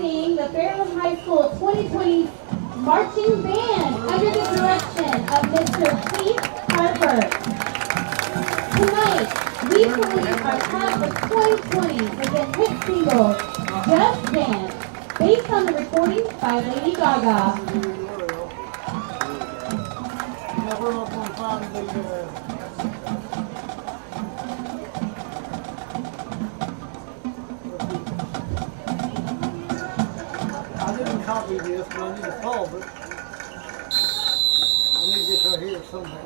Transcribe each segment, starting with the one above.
introducing the Fairland High School 2020 Marching Band under the direction of Mr. Keith Harper. Tonight, we salute our class of 2020 with the hit single, Just Dance, based on the recording by Lady Gaga. I didn't copy this, but I need to solve it. I need this right here somehow.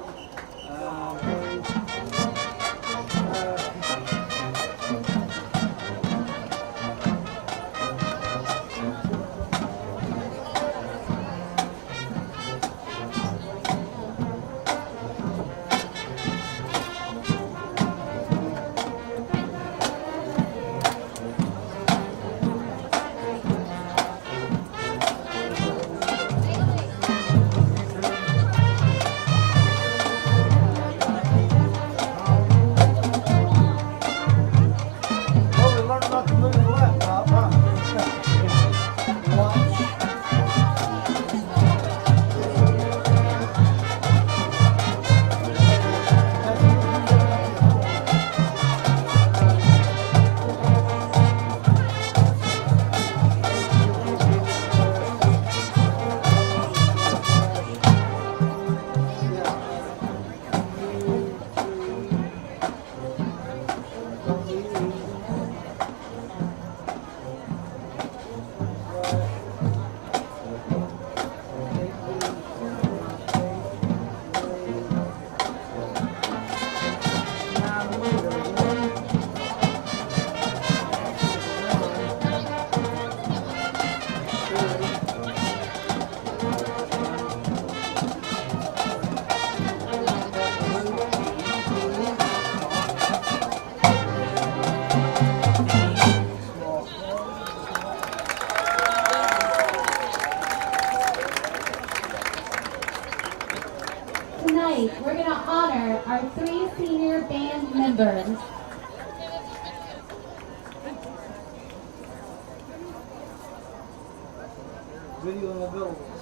Tonight, we're going to honor our 3 senior band members.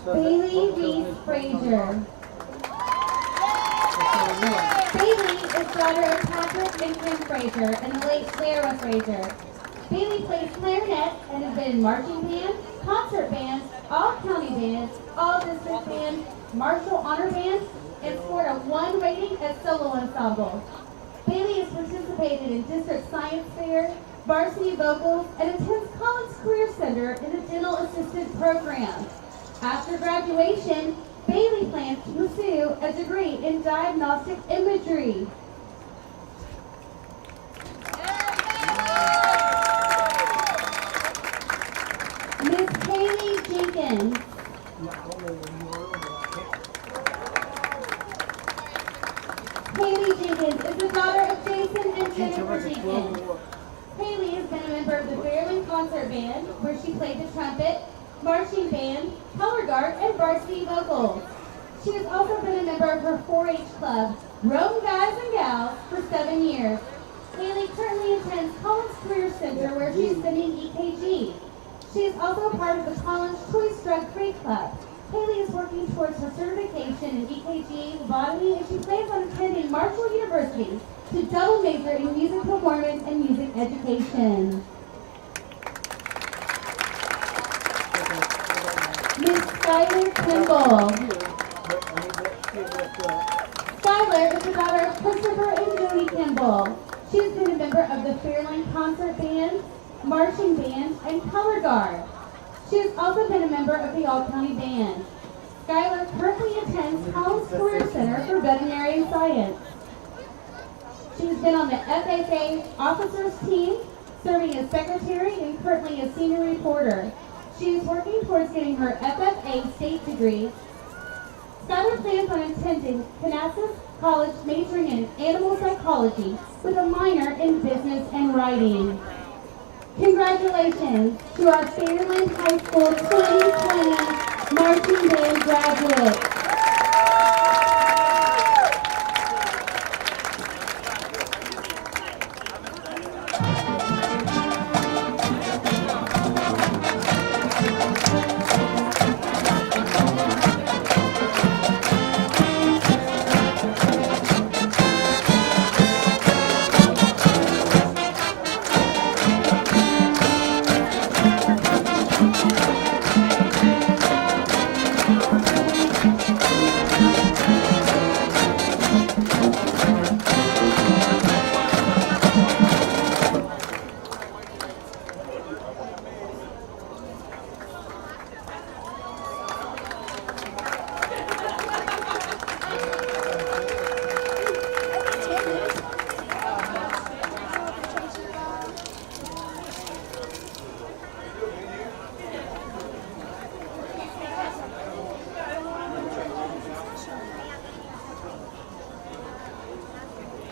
Bailey Reese Frazier. Bailey is daughter of Patrick and Kim Frazier and the late Clara Frazier. Bailey plays clarinet and has been in marching band, concert band, all-county band, all-district band, martial honor band, and scored a 1 rating at solo ensemble. Bailey has participated in district science fair, varsity vocals, and attends Collins Career Center in the dental assistant program. After graduation, Bailey plans to pursue a degree in diagnostic imagery. Miss Kaylee Jenkins. Kaylee Jenkins is the daughter of Jason and Jennifer Jenkins. Kaylee has been a member of the Fairland Concert Band, where she played the trumpet, marching band, color guard, and varsity vocals. She has also been a member of her 4-H club, Rome Guys and Gals, for 7 years. Kaylee currently attends Collins Career Center, where she is studying EKG. She is also part of the Collins Choice Drug-Free Club. Kaylee is working towards her certification in EKG lobotomy, and she plans on attending Marshall University to double major in music performance and music education. Miss Skylar Kimball. Skylar is the daughter of Christopher and Jody Kimball. She has been a member of the Fairland Concert Band, marching band, and color guard. She has also been a member of the All-County Band. Skylar currently attends Collins Career Center for Veterinary Science. She has been on the FFA officers team, serving as secretary and currently a senior reporter. She is working towards getting her FFA state degree. Skylar plans on attending Canasas College, majoring in animal psychology with a minor in business and writing. Congratulations to our Fairland High School 2020 Marching Band graduates.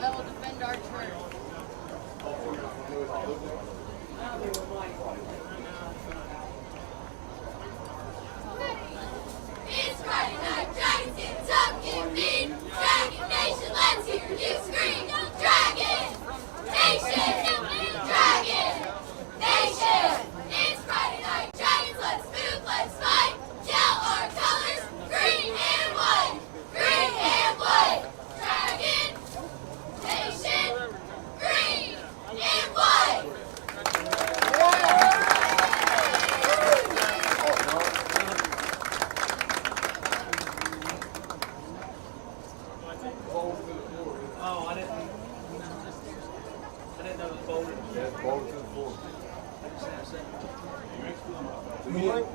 I will defend our turn. It's Friday night, Dragons get tough, get mean. Dragon Nation, let's hear you scream. Dragon Nation, Dragon Nation. It's Friday night, Dragons, let's move, let's fight. Yell our colors, green and white. Green and white. Dragon Nation, green and white. Oh, I didn't know it was folded.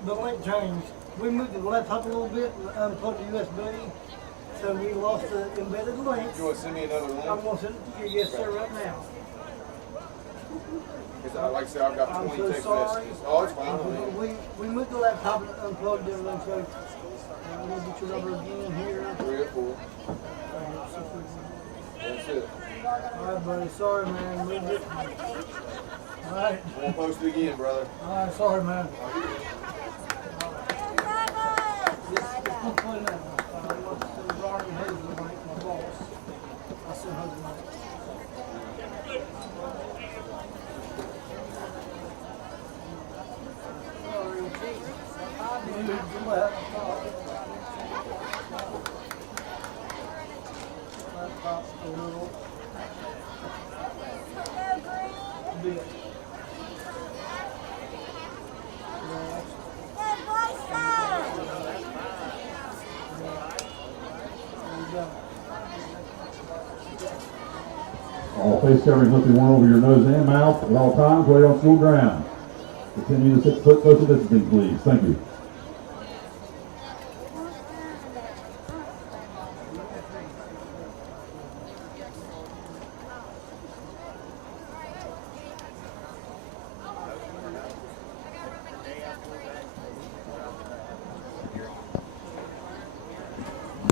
The link changed. We moved the laptop a little bit and unplugged the USB, so we lost the embedded link. You want to send me another link? I'm going to send it to you, yes sir, right now. Like I said, I've got I'm 20 so text sorry. messages. Oh, it's fine. I mean, We moved the laptop and unplugged everything, so I'm going to get your number again here. 304. That's it. Alright buddy, sorry man, moved it. Alright, Won't post it again, brother. alright, sorry man. My boss. I sent her the money. Sorry, moved the laptop. Laptop's a little bit. All face coverings must be worn over your nose and mouth at all times while you're on school ground. Continue the 6-foot social distancing, please. Thank you.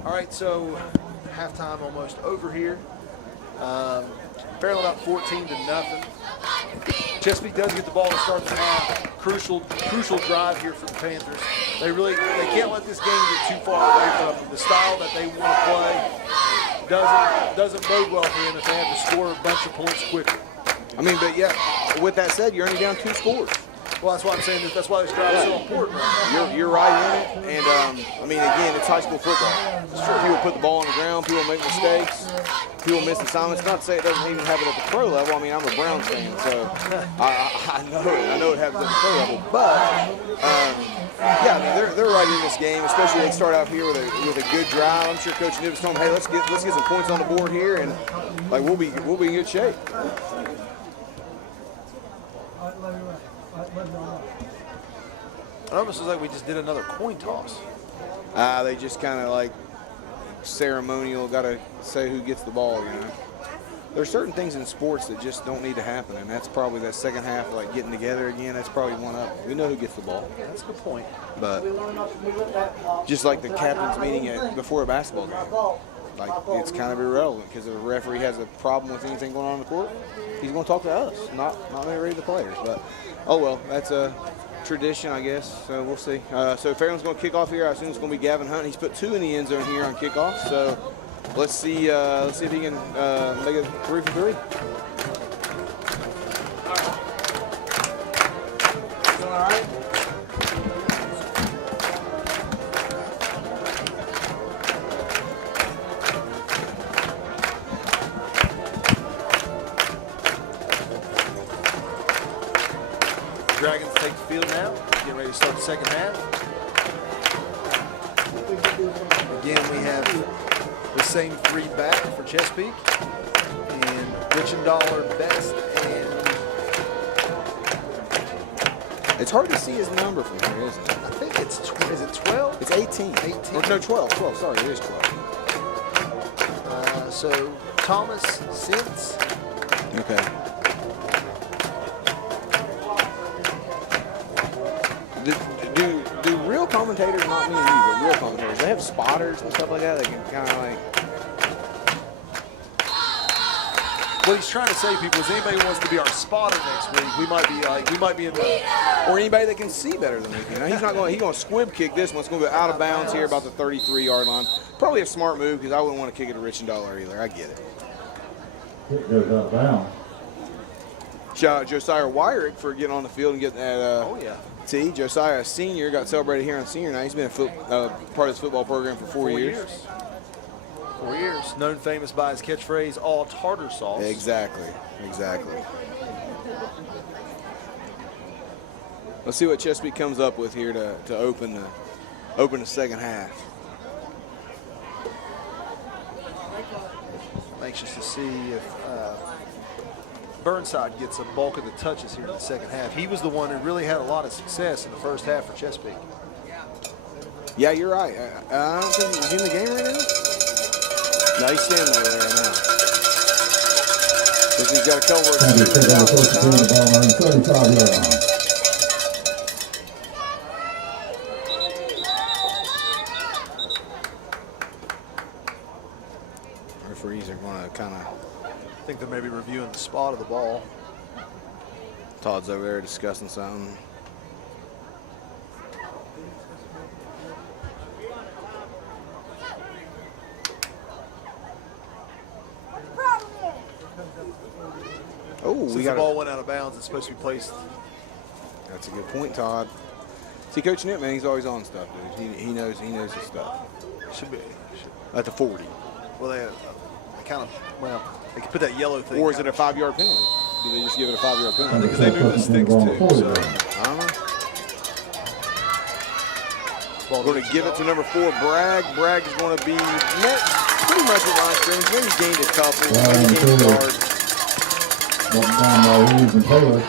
All right, so halftime almost over here. Fairland up 14-0. Chesapeake does get the ball to start the half. Crucial drive here for the Panthers. They can't let this game get too far away from them. The style that they want to play doesn't bode well for them if they have to score a bunch of points quickly. I mean, but yeah, with that said, you're only down 2 scores. Well, that's why I'm saying that's why this drive is so important. Right? You're right in it, and I mean, again, it's high school football. People put the ball on the ground, people make mistakes, people miss assignments. Not to say it doesn't even happen at the pro level. I mean, I'm a Browns fan, so I know it happens at the pro level. But yeah, I mean, they're right in this game, especially they start out here with a good drive. I'm sure Coach Nibbles told them, hey, let's get some points on the board here, and like we'll be in good shape. It almost looks like we just did another coin toss. They just kind of like ceremonial, got to say who gets the ball, you know. There's certain things in sports that just don't need to happen, and that's probably that second half, like getting together again, that's probably one up. We know who gets the ball. That's a good point. But just like the captain's meeting before a basketball game, like it's kind of irrelevant because if a referee has a problem with anything going on in the court, he's going to talk to us, not maybe the players. But oh well, that's a tradition, I guess. So we'll see. So Fairland's going to kick off here. I assume it's going to be Gavin Hunt. He's put 2 in the end zone here on kickoff. So let's see if he can make it 3 for 3. All right. Dragons take the field now. Getting ready to start the second half. Again, we have the same three back for Chesapeake. And Richendaler, Best, and It's hard to see his number from here, isn't it? I think it's, is it 12? It's 18. 18. Or, no, 12. 12. Sorry, it is 12. So Thomas Sins. Okay. Do real commentators, not me and you, but real commentators, they have spotters and stuff like that? They can kind of like... What he's trying to say, people, is anybody who wants to be our spotter next week, we might be in the... Or anybody that can see better than me. You know, he's going to squib kick this one. It's going to go out of bounds here about the 33-yard line. Probably a smart move because I wouldn't want to kick it to Richendaler either. I get it. Kick goes out of bounds. Shout out Josiah Wyrick for getting on the field and getting that Oh, yeah. tee. Josiah, a senior, got celebrated here on senior night. He's been a part of this football program for 4 years. 4 years. Known famous by his catchphrase, all tartar sauce. Exactly. Let's see what Chesapeake comes up with here to open the second half. I'm anxious to see if Burnside gets a bulk of the touches here in the second half. He was the one who really had a lot of success in the first half for Chesapeake. Yeah, you're right. I don't think he's in the game right now. No, he's standing over there now. Because he's got a couple of Trying to take on the first team, the ball on the 35-yard line. referees are going to kind of... I think they're maybe reviewing the spot of the ball. Todd's over there discussing something. Oh, Since the ball went out of bounds, it's supposed to be placed. That's a good point, Todd. See, Coach Nick, man, he's always on stuff, dude. He knows his stuff. Should be. At the 40. Well, they could put that yellow thing. Or is it a 5-yard penalty? Do they just give it a 5-yard penalty? Because they move the sticks too. So. I don't know. Going to give it to number 4, Bragg. Bragg is going to be met pretty much at line scrimmage. Maybe gained a couple. Maybe gained a yard. Down by Reeves and Taylor.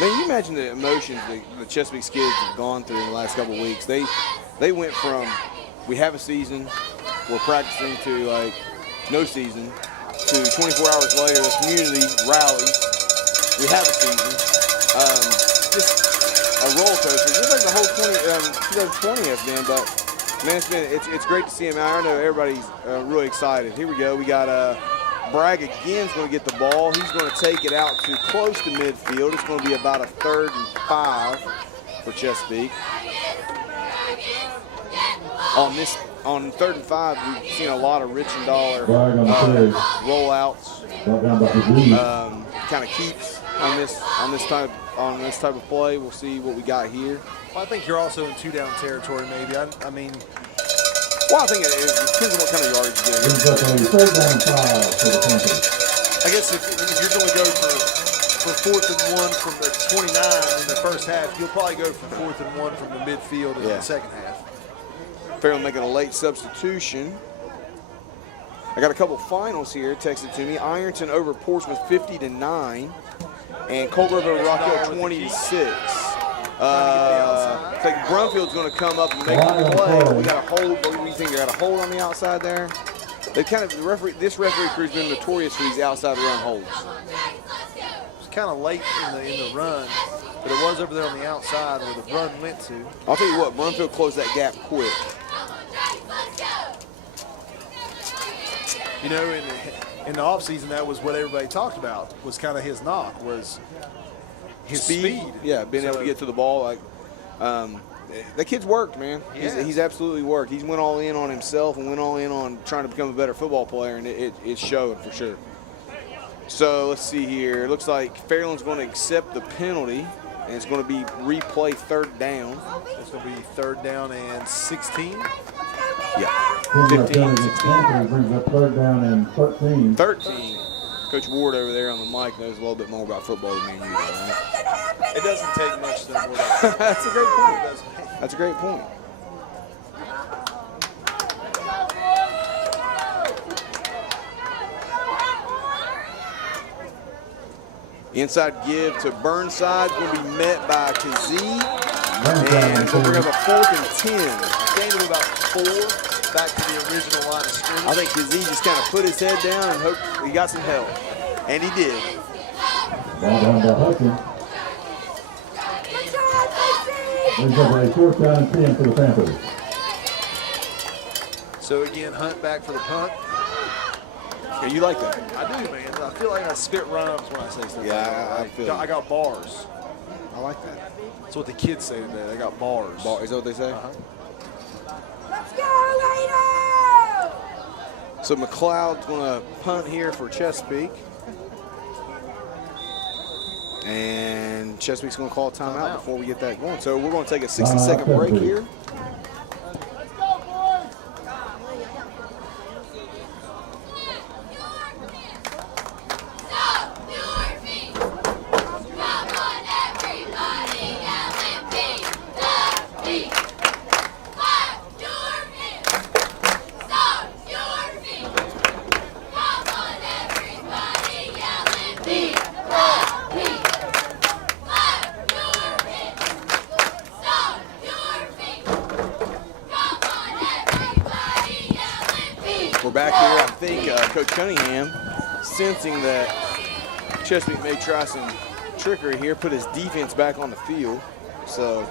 Man, you imagine the emotions the Chesapeake Skids have gone through in the last couple of weeks. They went from we have a season, we're practicing, to like no season, to 24 hours later the community rallies, we have a season. Just a roller coaster, just like the whole 2020 has been. But man, it's great to see him out. I know everybody's really excited. Here we go. We got Bragg again is going to get the ball. He's going to take it out to close to midfield. It's going to be about a 3rd and 5 for Chesapeake. On 3rd and 5, we've seen a lot of Richendaler rollouts, kind of keeps on this type of play. We'll see what we got here. Well, I think you're also in 2-down territory, maybe. I mean. Well, I think it depends on what kind of yardage you get here. I guess if you're going to go for 4th and 1 from the 29 in the first half, you'll probably go for 4th and 1 from the midfield in the second half. Fairland making a late substitution. I got a couple finals here texted to me. Ironton over Portsmouth 50-9, and Cold River over Rock Hill 20-6. I think Brumfield's going to come up and make the play. We got a hold. What do you think? They got a hold on the outside there. They this referee crew's been notorious for these outside run holds. It's kind of late in the run, but it was over there on the outside where the run went to. I'll tell you what, Brumfield closed that gap quick. You know, in the offseason, that was what everybody talked about, was kind of his knock, was his speed. Yeah, being able to get to the ball. Like, that kid's worked, man. Yeah. He's absolutely worked. He's went all in on himself and went all in on trying to become a better football player, and it showed for sure. So let's see here. It looks like Fairland's going to accept the penalty, and it's going to be replay 3rd down. It's going to be 3rd down and 16. Yeah. 15, 16. Brings up 3rd down and 13. 13. Coach Ward over there on the mic knows a little bit more about football than me and you do, right? It doesn't take much to know more about That's a great point. it. That's a great point. Inside give to Burnside, going to be met by Kazee. And it's going to bring up a 4th and 10. Gain of about 4 back to the original line of scrimmage. I think Kazee just kind of put his head down and hoped he got some help. And he did. Ball down by Hudson. Brings up a 4th down and 10 for the Panthers. So again, Hunt back for the punt. Yeah, you like that? I do, man. I feel like I spit rhymes when I say stuff. Yeah, I feel I got bars. I like that. That's what the kids say today. They got bars. Is that what they say? Let's go, Lato! So McLeod's going to punt here for Chesapeake. And Chesapeake's going to call a timeout before we get that going. So we're going to take a 60-second break here. We're back here. I think Coach Cunningham, sensing that Chesapeake may try some trickery here, put his defense back on the field. So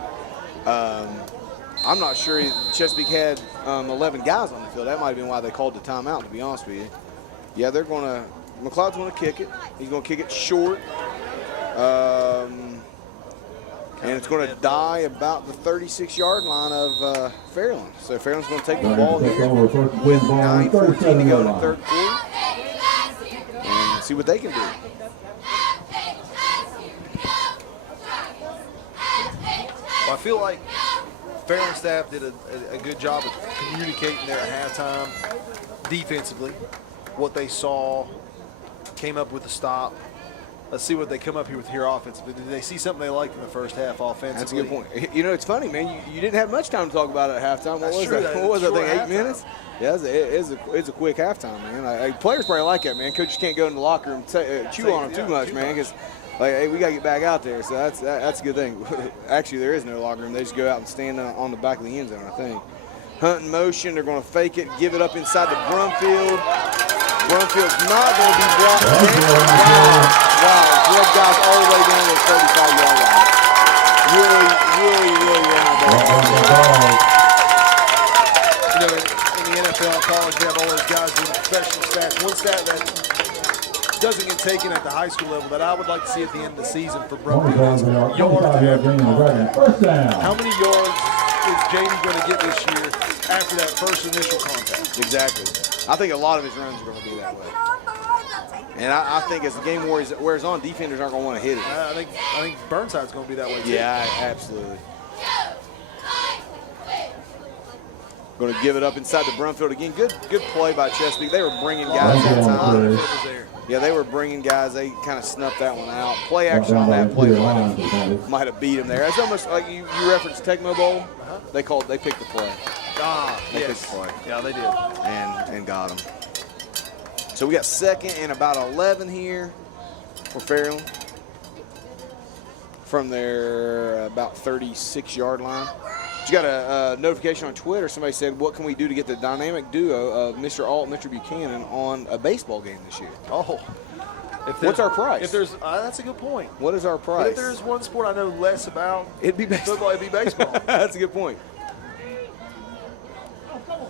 I'm not sure Chesapeake had 11 guys on the field. That might have been why they called the timeout, to be honest with you. Yeah, they're going to – McLeod's going to kick it. He's going to kick it short. And it's going to die about the 36-yard line of Fairland. So Fairland's going to take the ball here with 9:14 to go in the third quarter and see what they can do. Well, I feel like Fairland staff did a good job of communicating there at halftime defensively, what they saw, came up with the stop. Let's see what they come up here with here offensively. Did they see something they liked in the first half offensively? That's a good point. You know, it's funny, man. You didn't have much time to talk about it at halftime. What was that? What was that thing, 8 minutes? Yeah, it's a quick halftime, man. Players probably like that, man. Coaches can't go in the locker room chew on them too much, man, because like, hey, we got to get back out there. So that's a good thing. Actually, there is no locker room. They just go out and stand on the back of the end zone, I think. Hunt in motion. They're going to fake it, give it up inside the Brumfield. Brumfield's not going to be blocked. Wow, drug guys all the way down to the 35-yard line. Really ran the ball. You know, in the NFL, college, you have all those guys doing professional stats. One stat that doesn't get taken at the high school level that I would like to see at the end of the season for Brumfield is yards after contact. First down. How many yards is Jamie going to get this year after that first initial contact? Exactly. I think a lot of his runs are going to be that way. And I think as the game wears on, defenders aren't going to want to hit it. I think Burnside's going to be that way too. Yeah, absolutely. Going to give it up inside the Brumfield again. Good play by Chesapeake. They were bringing guys that time. Yeah, they were bringing guys. They kind of snuffed that one out. Play action on that play might have beat them there. It's almost like you referenced Tecmo Bowl. They picked the play. They picked the play. Yeah, they did. And got them. So we got 2nd and about 11 here for Fairland from their about 36-yard line. You got a notification on Twitter. Somebody said, what can we do to get the dynamic duo of Mr. Alt and Mr. Buchanan on a baseball game this year? Oh. What's our price? If there's, that's a good point. What is our price? But if there's one sport I know less about, it'd be baseball. Football, it'd be baseball. That's a good point.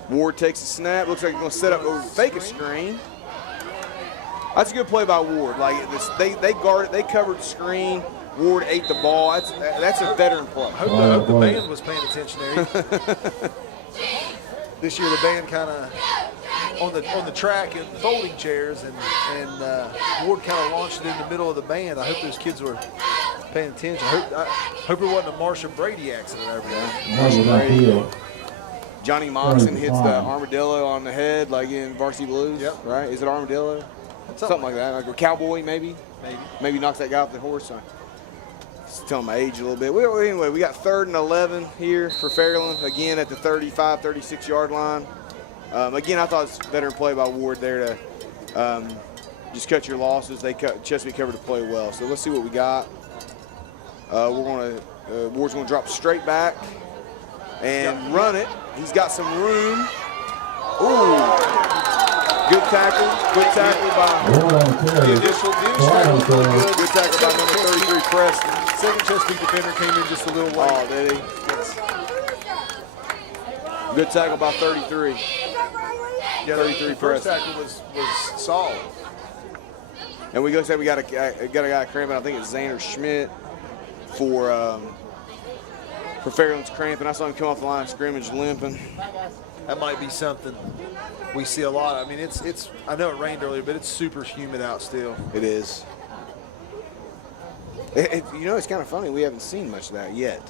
Ward takes a snap. Looks like he's going to set up a fake a screen. That's a good play by Ward. Like they guarded, they covered the screen. Ward ate the ball. That's a veteran play. I hope the band was paying attention there. This year the band kind of on the track in folding chairs, and Ward kind of launched it in the middle of the band. I hope those kids were paying attention. I hope it wasn't a Marsha Brady accident over there. Marsha Brady. Johnny Moxon hits the armadillo on the head like in Varsity Blues. Yep. Right? Is it armadillo? Something like that. Like a cowboy, maybe. Maybe. Maybe knocks that guy off the horse. Just tell my age a little bit. Well, anyway, we got 3rd and 11 here for Fairland. Again, at the 35, 36-yard line. Again, I thought it's better play by Ward there to just cut your losses. Chesapeake covered the play well. So let's see what we got. Ward's going to drop straight back and run it. He's got some room. Ooh. Good tackle. Good tackle by The initial tackle was really good. Good tackle by number 33, Preston. Second Chesapeake defender came in just a little late. Oh, did he? Yes. Good tackle by 33. Yeah, 33 the first Preston. tackle was solid. And we got a guy cramping. I think it's Zaner Schmidt for Fairland's cramping. I saw him come off the line of scrimmage limping. That might be something we see a lot. I mean, it's. I know it rained earlier, but it's super humid out still. It is. It's kind of funny. We haven't seen much of that yet.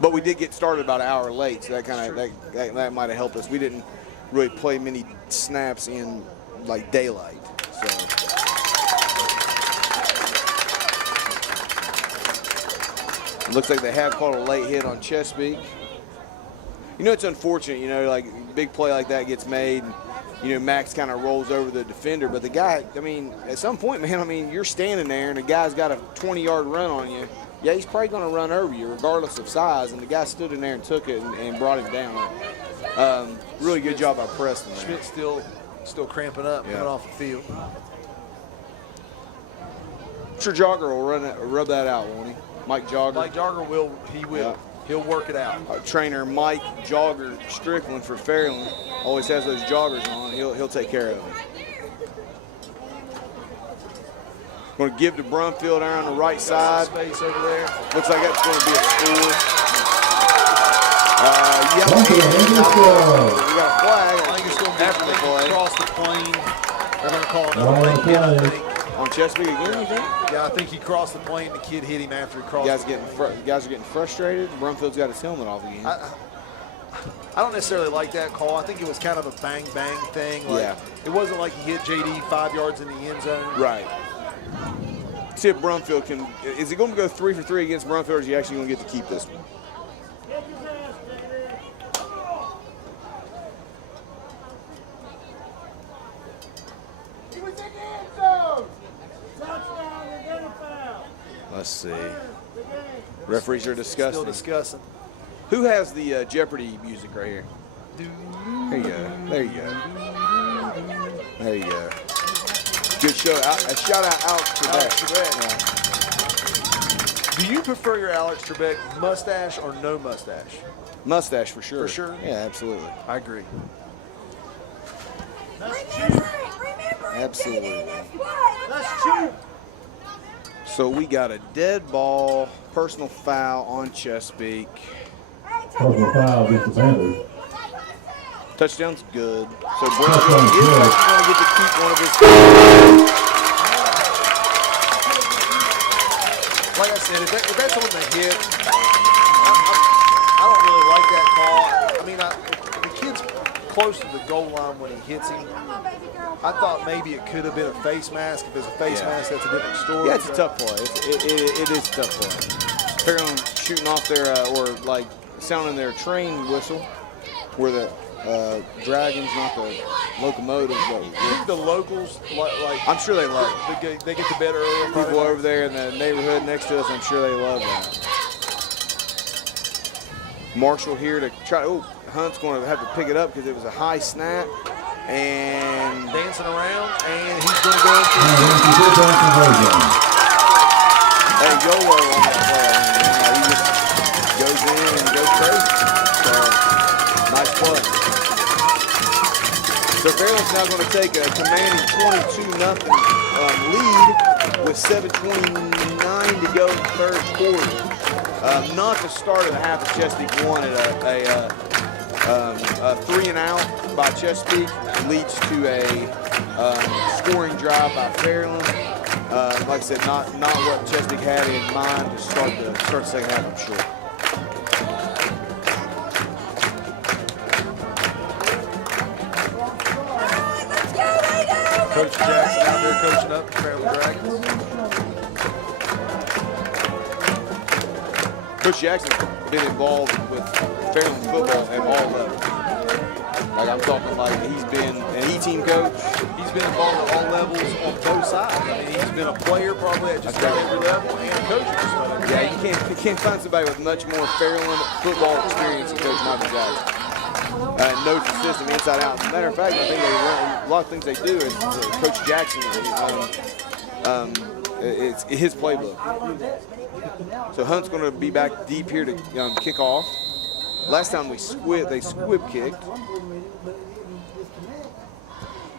But we did get started about an hour late, so that might have helped us. We didn't really play many snaps in like daylight. So. It looks like they have caught a late hit on Chesapeake. It's unfortunate, like big play like that gets made, and, Max kind of rolls over the defender. But the guy, at some point, man, you're standing there and the guy's got a 20-yard run on you. Yeah, he's probably going to run over you regardless of size. And the guy stood in there and took it and brought him down. Really good job by Preston there. Schmidt's still cramping up, coming off the field. I'm sure Jogger will rub that out, won't he? Mike Jogger. Mike Jogger will. He will. Yeah. He'll work it out. Trainer Mike Jogger Strickland for Fairland always has those joggers on. He'll take care of them. Going to give to Brumfield there on the right side. Space over there. Looks like that's going to be a score. We got a flag. I think it's going to be after the play. Across the plane. They're going to call another late hit, I think. On Chesapeake again, you think? Yeah, I think he crossed the plane. The kid hit him after he crossed. Guys are getting frustrated. Brumfield's got his helmet off again. I don't necessarily like that call. I think it was kind of a bang-bang thing. It wasn't like he hit JD 5 yards in the end zone. Right. See if Brumfield can. Is he going to go 3 for 3 against Brumfield, or is he actually going to get to keep this one? Let's see. Referees are discussing. Still discussing. Who has the Jeopardy music right here? There you go. There you go. There you go. Good show. A shout out Alex Trebek. Do you prefer your Alex Trebek mustache or no mustache? Mustache for sure. For sure? Yeah, absolutely. I agree. Absolutely. That's cheap. So we got a dead ball, personal foul on Chesapeake. Personal foul against the Panthers. Touchdown's good. So Brown is going to get to keep one of his. Like I said, if that's on the hit, I don't really like that call. I mean, the kid's close to the goal line when he hits him. I thought maybe it could have been a face mask. If it's a face mask, that's a different story. Yeah, it's a tough play. It is a tough play. Fairland shooting off their, or like sounding their train whistle, where the Dragons, not the locomotives. I think the locals, I'm sure they love it. They get to bed earlier. People over there in the neighborhood next to us, I'm sure they love that. Marshall here to try. Oh, Hunt's going to have to pick it up because it was a high snap. And dancing around, and he's going to go into Hey, YOLO on that play. He just goes in and goes crazy. So, nice play. So Fairland's now going to take a commanding 22-0 lead with 7:29 to go in the third quarter. Not the start of the half of Chesapeake wanted a 3-and-out by Chesapeake leads to a scoring drive by Fairland. Like I said, not what Chesapeake had in mind to start the second half, I'm sure. Coach Coach Jackson out there coaching up the Fairland Dragons. Coach Jackson's been involved with Fairland football at all levels. Like I'm talking like he's been an E-team coach. He's been involved at all levels on both sides. I mean, he's been a player probably at just about every level and a coach at just about every level. Yeah, you can't find somebody with much more Fairland football experience than Coach Michael Jackson. Knows the system inside out. As a matter of fact, I think they run a lot of things they do is Coach Jackson. It's his playbook. So Hunt's going to be back deep here to kick off. Last time they squib kicked.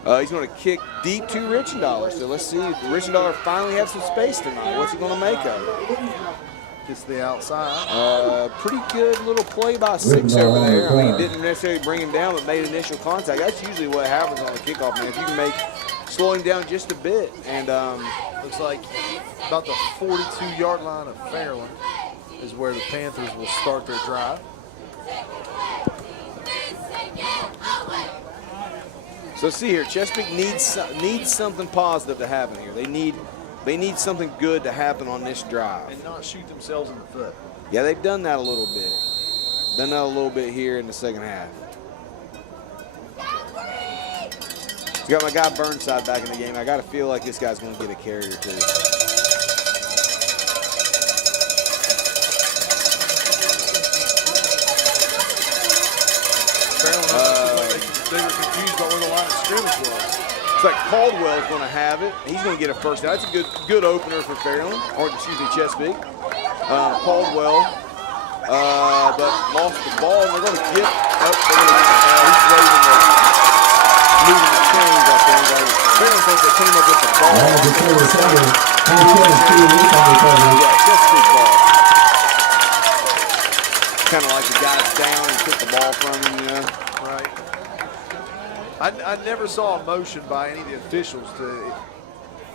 He's going to kick deep to Richendaler. So let's see if Richendaler finally has some space tonight. What's he going to make of it? Gets the outside. Pretty good little play by Six over there. I mean, didn't necessarily bring him down, but made initial contact. That's usually what happens on the kickoff, man. If you can slow him down just a bit. And looks like about the 42-yard line of Fairland is where the Panthers will start their drive. So let's see here. Chesapeake needs something positive to happen here. They need something good to happen on this drive. And not shoot themselves in the foot. Yeah, they've done that a little bit. Done that a little bit here in the second half. You got my guy Burnside back in the game. I got to feel like this guy's going to get a carry or two. They were confused about where the line of scrimmage was. It's like Caldwell's going to have it. He's going to get a first down. That's a good opener for Fairland, or excuse me, Chesapeake. Caldwell, but lost the ball. They're going to get up. He's moving the chains up there. Fairland thinks they came up with the ball. Yeah, Chesapeake ball. Kind of like the guy's down and took the ball from him, you know. Right. I never saw a motion by any of the officials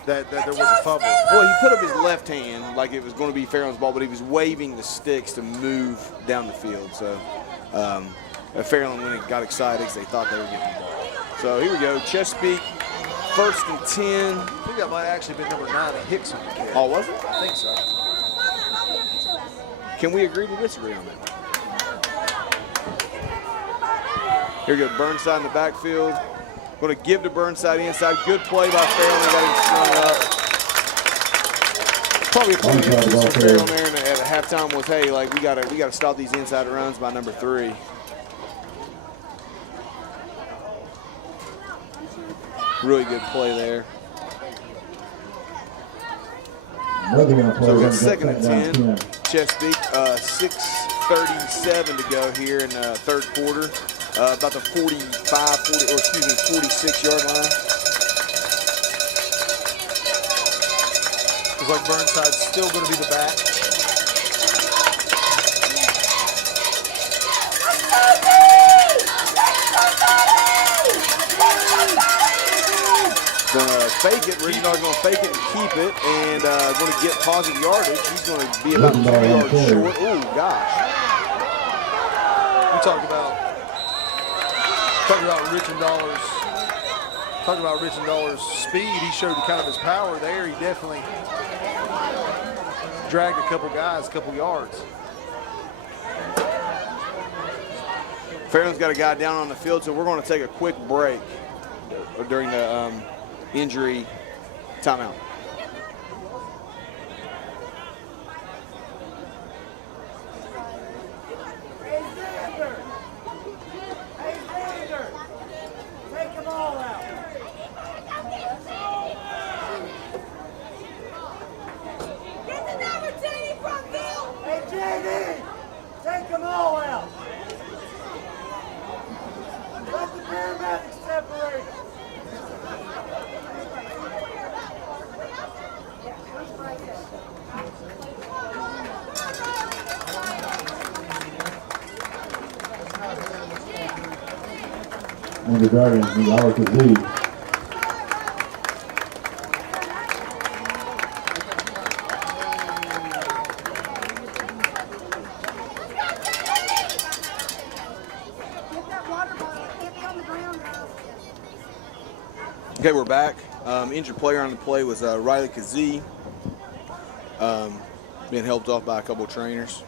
that there was a fumble. Well, he put up his left hand like it was going to be Fairland's ball, but he was waving the sticks to move down the field. So Fairland, when it got excited, because they thought they were getting the ball. So here we go, Chesapeake, 1st and 10. I think that might actually have been number 9 at Hickson. Oh, was it? I think so. Can we agree to disagree on that? Here we go, Burnside in the backfield. Going to give to Burnside inside. Good play by Fairland. Got him strung up. Probably a point of emphasis for Fairland there at halftime was, hey, like we got to stop these inside runs by number 3. Really good play there. So we got 2nd and 10. Chesapeake, 6:37 to go here in the 3rd quarter. About the 46-yard line. Looks like Burnside's still going to be the back. Gonna fake it. Reginald's gonna fake it and keep it, and gonna get positive yardage. He's gonna be about 2 yards short. Oh gosh! We talked about Richendaler's speed. He showed kind of his power there. He definitely dragged a couple guys, a couple yards. Fairland's got a guy down on the field, so we're going to take a quick break during the injury timeout. Take them all out. Let the paramedics separate. And the Dragons, the hours of lead. Okay, we're back. Injured player on the play was Riley Kazee, being helped off by a couple of trainers.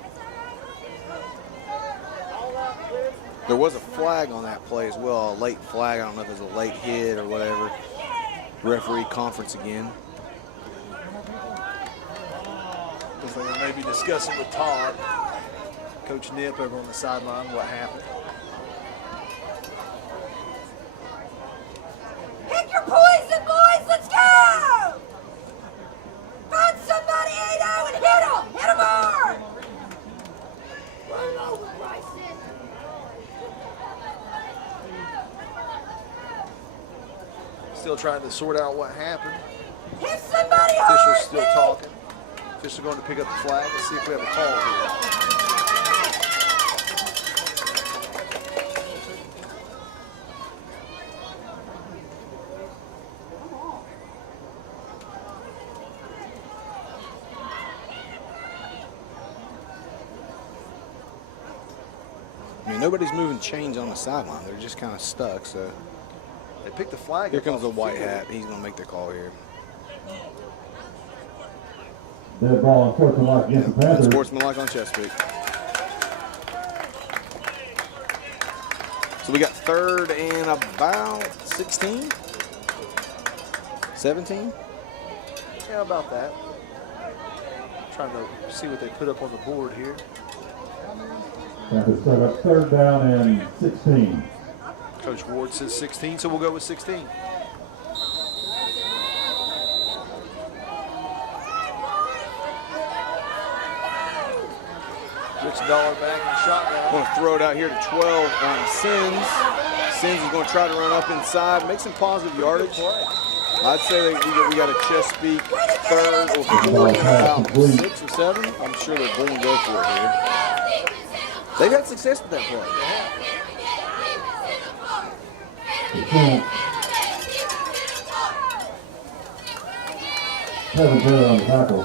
There was a flag on that play as well, a late flag. I don't know if it was a late hit or whatever. Referee conference again. Looks like they may be discussing with Todd, Coach Nip over on the sideline, what happened. Pick your poison, boys! Let's go! Find somebody, 8-0, and hit him! Hit him hard! Run over, Bryson! Still trying to sort out what happened. Hit somebody Officials hard! still talking. Officials going to pick up the flag. Let's see if we have a call here. I mean, nobody's moving chains on the sideline. They're just kind of stuck, so. They picked the flag. Here up comes the off white field. hat. He's going to make the call here. Dead ball unsportsmanlike against the Panthers. Sportsmanlike on Chesapeake. So we got 3rd and about 16? 17? Yeah, about that. Trying to see what they put up on the board here. Panthers set up 3rd down and 16. Coach Ward says 16, so we'll go with 16. Dollar back in the shotgun. Going to throw it out here to 12 on Sins. Sins is going to try to run up inside, make some positive yardage. I'd say that we got a Chesapeake 3rd or 4th and about 6 or 7. I'm sure they're going to go for it here. They've had success with that play. Kevin Taylor on the tackle.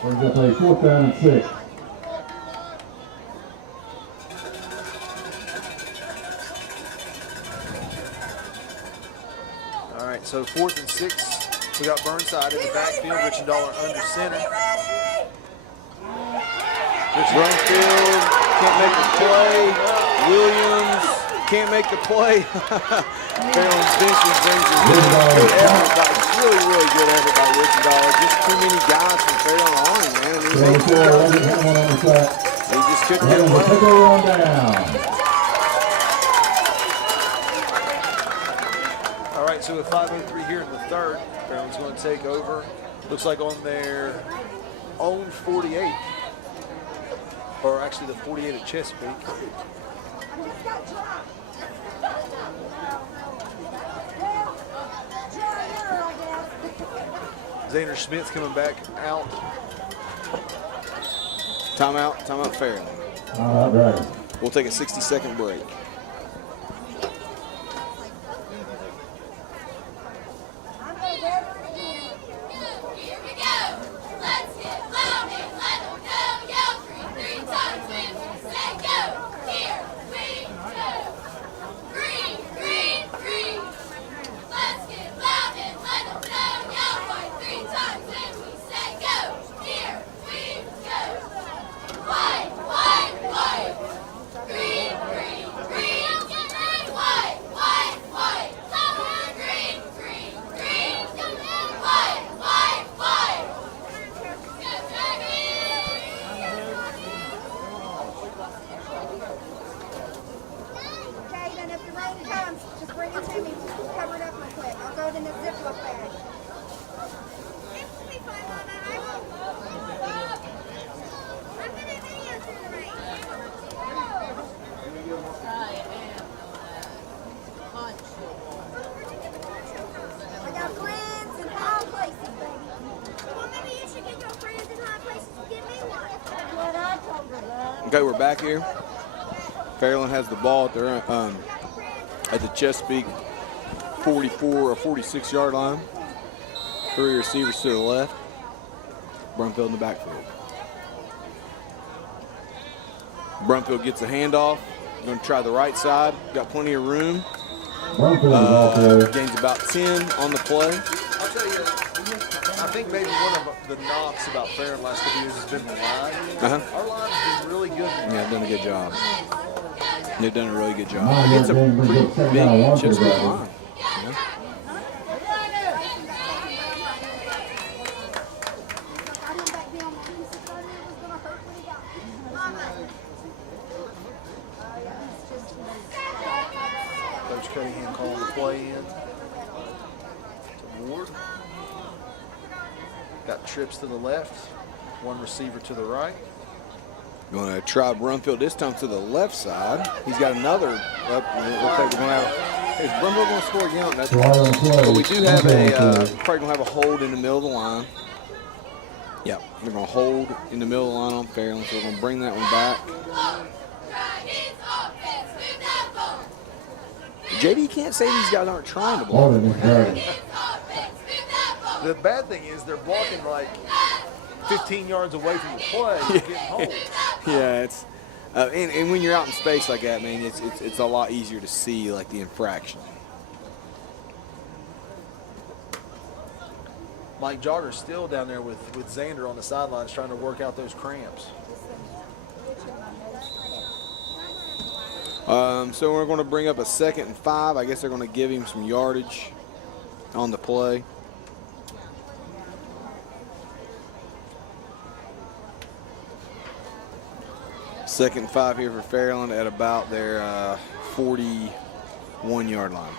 Brings up a 4th down and 6. All right, so 4th and 6. We got Burnside in the backfield. Richard Dollar under center. Brumfield can't make the play. Williams can't make the play. Fairland's bench brings a good effort, but really good effort by Richard Dollar. Just too many guys from Fairland on him, man. He just couldn't get away. All right, so with 5:03 here in the 3rd, Fairland's going to take over. Looks like on their own 48, or actually the 48 at Chesapeake. Zaner Smith's coming back out. Timeout Fairland. Right. We'll take a 60-second break. Here we go. Let's get loud and let them know. Yell 3 times when we say go. Here we go. Green, green, green. Let's get loud and let them know. Yell white 3 times when we say go. Here we go. White, white, white. Green, green, green. White, white, white. Green, green, green. White, white, white. Go Dragons! Okay, then if the rain comes, just bring it to me. Just cover it up real quick. I'll go in the Ziploc bag. I got friends in high places, baby. Well, maybe you should get your friends in high places and give me one. That's what I told her, Dad. Okay, we're back here. Fairland has the ball at their at the Chesapeake 44 or 46-yard line. 3 receivers to the left. Brumfield in the backfield. Brumfield gets a handoff. Going to try the right side. Got plenty of room. Brumfield is also Gains about 10 on the play. I'll tell you, I think maybe one of the knocks about Fairland last couple years has been the line. Our line's been really good. Yeah, they've done a good job. They've done a really good job. Nine It's a game brings pretty up second big down, one for Chesapeake Bradley. line. Yeah. Coach Cunningham calling the play in to Ward. Got trips to the left, one receiver to the right. Going to try Brumfield this time to the left side. He's got another up. Looks like we're going to have. Is Brumfield going to score again? That's Right on play. but we do have Brumfield probably going to have a hold in the middle of the line. Yep, they're going to hold in the middle of the line on Fairland, so we're going to bring that one back. Dragons offense, move that ball. JD can't say these guys aren't trying to block. Holding is Bradley. Dragons offense, move that ball. The bad thing is they're blocking like 15 yards away from the play. You're getting hold. Yeah, it's and when you're out in space like that, man, it's a lot easier to see like the infraction. Mike Jogger's still down there with Xander on the sidelines trying to work out those cramps. So we're going to bring up a 2nd and 5. I guess they're going to give him some yardage on the play. Second and 5 here for Fairland at about their 41-yard line.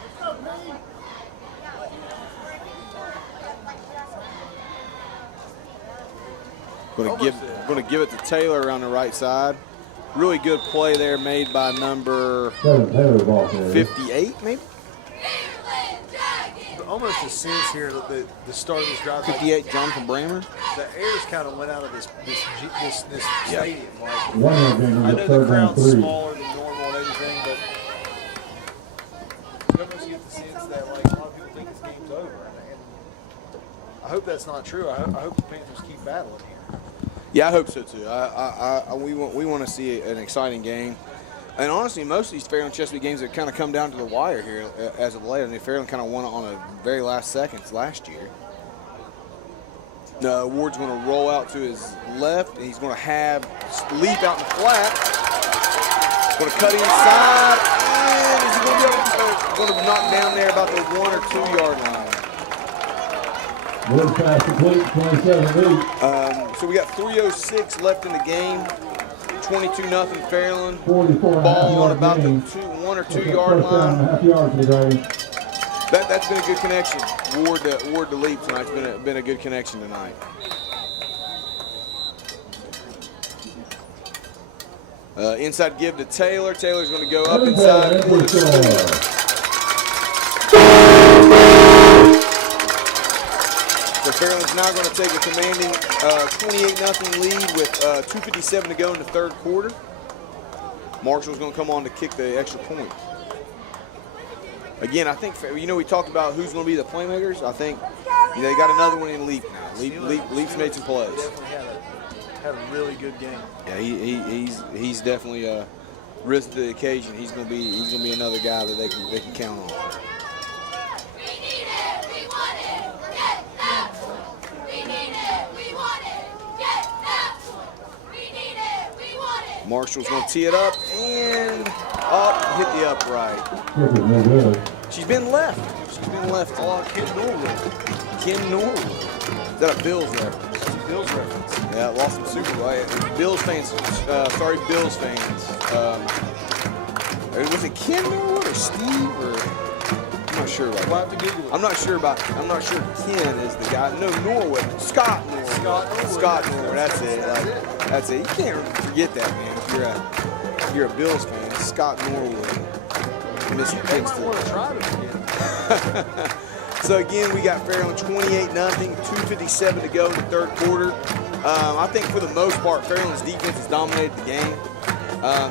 Going to give it to Taylor around the right side. Really good play there made by number Taylor ball carrier. 58, maybe? Fairland Dragons. Almost a sense here that the start of this drive, like, 58, Jonathan Brammer. the airs kind of went out of this stadium. Like, 1 yard gain I brings know up the 3rd and crowd's 3. smaller than normal and everything, but you almost get the sense that like a lot of people think this game's over. And I hope that's not true. I hope the Panthers keep battling here. Yeah, I hope so too. We want to see an exciting game, and honestly, most of these Fairland Chesapeake games have kind of come down to the wire here as of late. I mean, Fairland kind of won it on the very last seconds last year. Ward's going to roll out to his left, and he's going to have leap out in the flat. Going to cut inside, and is he going to knock down there about the 1 or 2 yard line? Ward pass complete, 27-8. So we got 3:06 left in the game. 22-0 Fairland. 44 Ball on about the game. 1 or 2 That's a yard first down and a line. half yard for the Dragons. That's been a good connection. Ward to leap tonight's been a good connection tonight. Inside give to Taylor. Taylor's going to go up inside. For the score. So Fairland's now going to take a commanding 28-0 lead with 2:57 to go in the 3rd quarter. Marshall's going to come on to kick the extra point. Again, I think, we talked about who's going to be the playmakers. I think they got another one in Leap now. Leap's made some plays. Definitely had a really good game. Yeah, he's definitely risen to the occasion. He's going to be another guy that they can count on. We need it. We want it. Get that point. We need it. We want it. Get that point. We need it. We want it. Marshall's going to tee it up and hit the upright. Kick is no good. She's been left. Oh, Ken Norwood. Ken Norwood. Is that a Bills reference? Bills reference. Yeah, lost some Super Bowl. Bills fans. Sorry, Bills fans. Was it Ken Norwood or Steve or? I'm not sure about We'll that. have to Google it. I'm not sure Ken is the guy. No, Norwood. Scott Norwood. Scott Norwood. That's it. That's it. You can't forget that, man. If you're a Bills fan, Scott Norwood. Mr. They might Kingston. want to try to forget. So again, we got Fairland 28-0, 2:57 to go in the 3rd quarter. I think for the most part, Fairland's defense has dominated the game.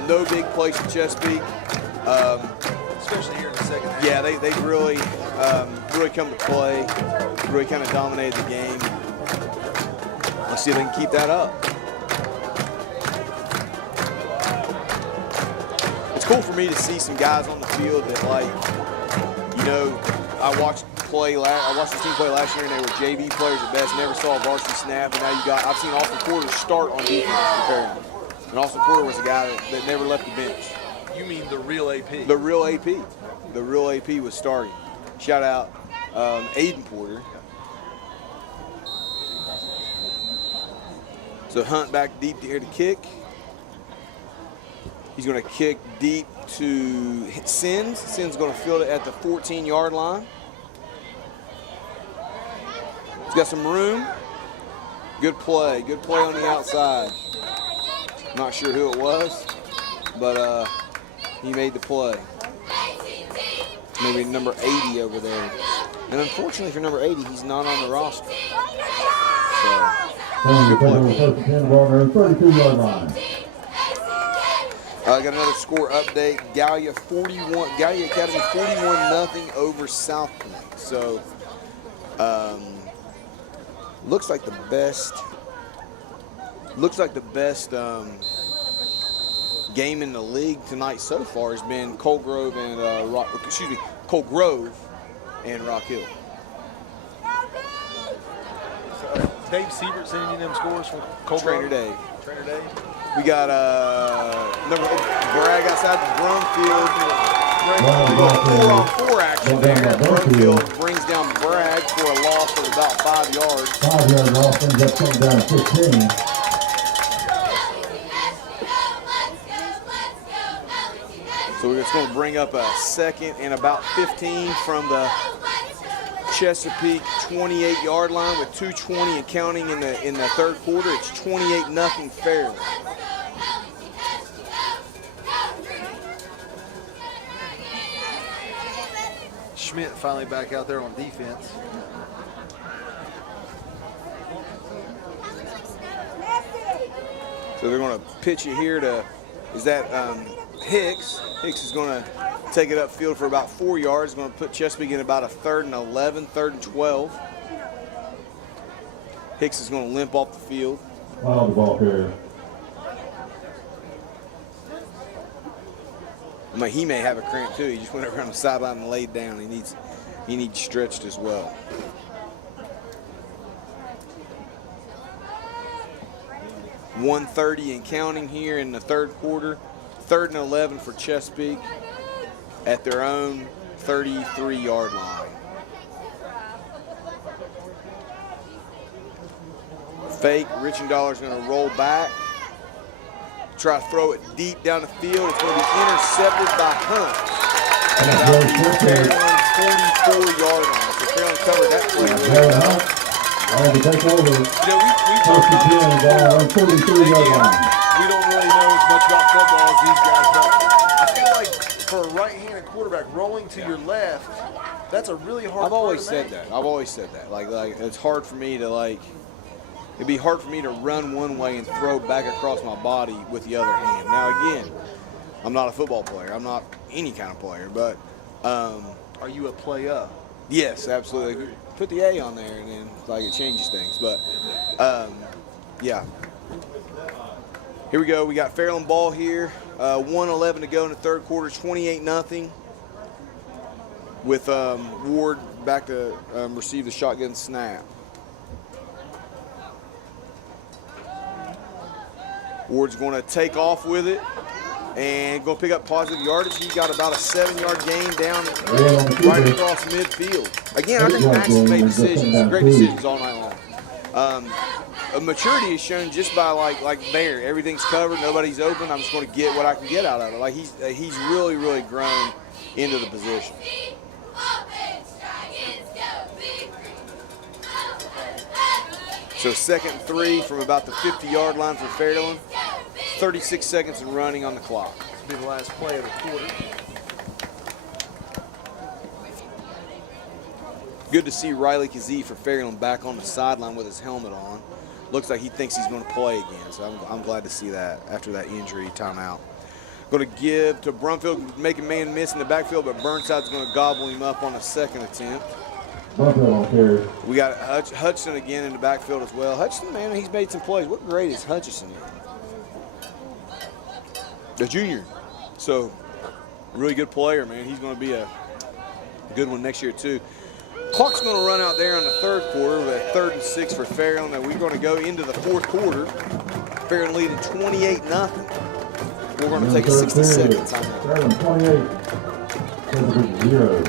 No big plays for Chesapeake. Especially here in the second half. Yeah, they really come to play. Really kind of dominated the game. Let's see if they can keep that up. It's cool for me to see some guys on the field that You know, I watched this team play last year, and they were JV players at best. Never saw a varsity snap, and now I've seen Austin Porter start on defense for Fairland. And Austin Porter was a guy that never left the bench. You mean the real AP? The real AP. The real AP was starting. Shout out Aiden Porter. So Hunt back deep here to kick. He's going to kick deep to Sins. Sins going to field it at the 14-yard line. He's got some room. Good play on the outside. Not sure who it was, but he made the play. Maybe number 80 over there. And unfortunately for number 80, he's not on the roster. So, good play. 32-yard line. I got another score update. Gallia Academy 41-0 over South Point. So, looks like the best game in the league tonight so far has been Cold Grove and Rock Hill. Dave Siebert sending you them scores from Cold Trainer Grove? Dave. Trainer Dave. We got Bragg outside the drum field. 4-on-4 action there. Brumfield brings down Bragg for a loss of about 5 yards. 5-yard loss, ends up coming down to 15. So we're just going to bring up a second and about 15 from the Chesapeake 28-yard line with 2:20 and counting in the third quarter. It's 28-0 Fairland. Schmidt finally back out there on defense. So they're going to pitch it here to, is that Hicks. Hicks is going to take it upfield for about 4 yards. Going to put Chesapeake in about a 3rd and 11, 3rd and 12. Hicks is going to limp off the field. Oh, the ball carrier. He may have a cramp too. He just went around the sideline and laid down. He needs stretched as well. .130 and counting here in the third quarter. 3rd and 11 for Chesapeake at their own 33-yard line. Fake. Richendoller's going to roll back. Try to throw it deep down the field. It's going to be intercepted by Hunt. Fairland 44-yard line. So Fairland covered that play. To take over. We don't really know as much about football as these guys, but I feel like for a right-handed quarterback rolling to your left, that's a really hard. I've always said that. Like it's hard for me to it'd be hard for me to run one way and throw back across my body with the other hand. Now again, I'm not a football player. I'm not any kind of player, but are you a play up? Yes, absolutely. Put the A on there and then it changes things. But yeah. Here we go. We got Fairland ball here. 1:11 to go in the third quarter. 28-0. With Ward back to receive the shotgun snap. Ward's going to take off with it and going to pick up positive yardage. He got about a 7-yard gain down right across midfield. Again, I think Max has made decisions, great decisions all night long. Maturity is shown just by like there, everything's covered, nobody's open. I'm just going to get what I can get out of it. Like he's really, really grown into the position. So 2nd and 3 from about the 50-yard line for Fairland. 36 seconds and running on the clock. This will be the last play of the quarter. Good to see Riley Kazee for Fairland back on the sideline with his helmet on. Looks like he thinks he's going to play again, so I'm glad to see that after that injury timeout. Going to give to Brumfield, making man miss in the backfield, but Burnside's going to gobble him up on a second attempt. We got Hutchinson again in the backfield as well. Hutchinson, man, he's made some plays. What grade is Hutchinson in? A junior. So, really good player, man. He's going to be Good one next year, too. Clock's going to run out there in the third quarter with 3rd and 6 for Fairland. And we're going to go into the fourth quarter. Fairland leading 28-0. We're going to take a 60-second timeout. Fairland 28, Chesapeake 0.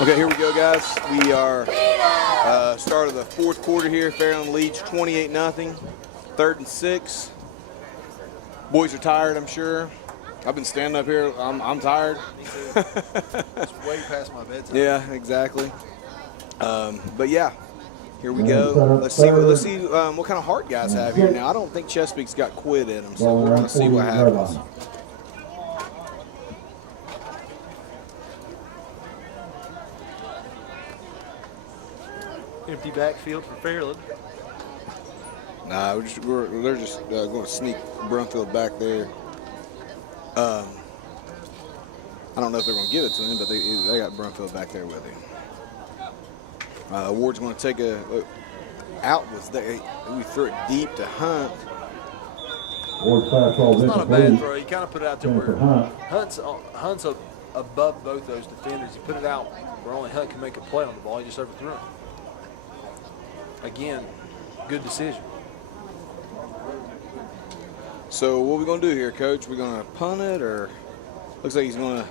Okay, here we go, guys. We are start of the fourth quarter here. Fairland leads 28-0. 3rd and 6. Boys are tired, I'm sure. I've been standing up here. I'm tired. It's way past my bedtime. Yeah, exactly. But yeah, here we go. Let's see what kind of heart guys have here now. I don't think Chesapeake's got quit in them, so we're going to see what happens. Empty backfield for Fairland. Nah, they're just going to sneak Brumfield back there. I don't know if they're going to give it to him, but they got Brumfield back there with him. Ward's going to take out was there. We threw it deep to Hunt. Ward's fastball It's not a bad incomplete. throw. You kind of put it out there where Hunt's above both those defenders. You put it out where only Hunt can make a play on the ball. He just overthrew him. Again, good decision. So what are we going to do here, Coach? We're going to punt it, or looks like he's going to.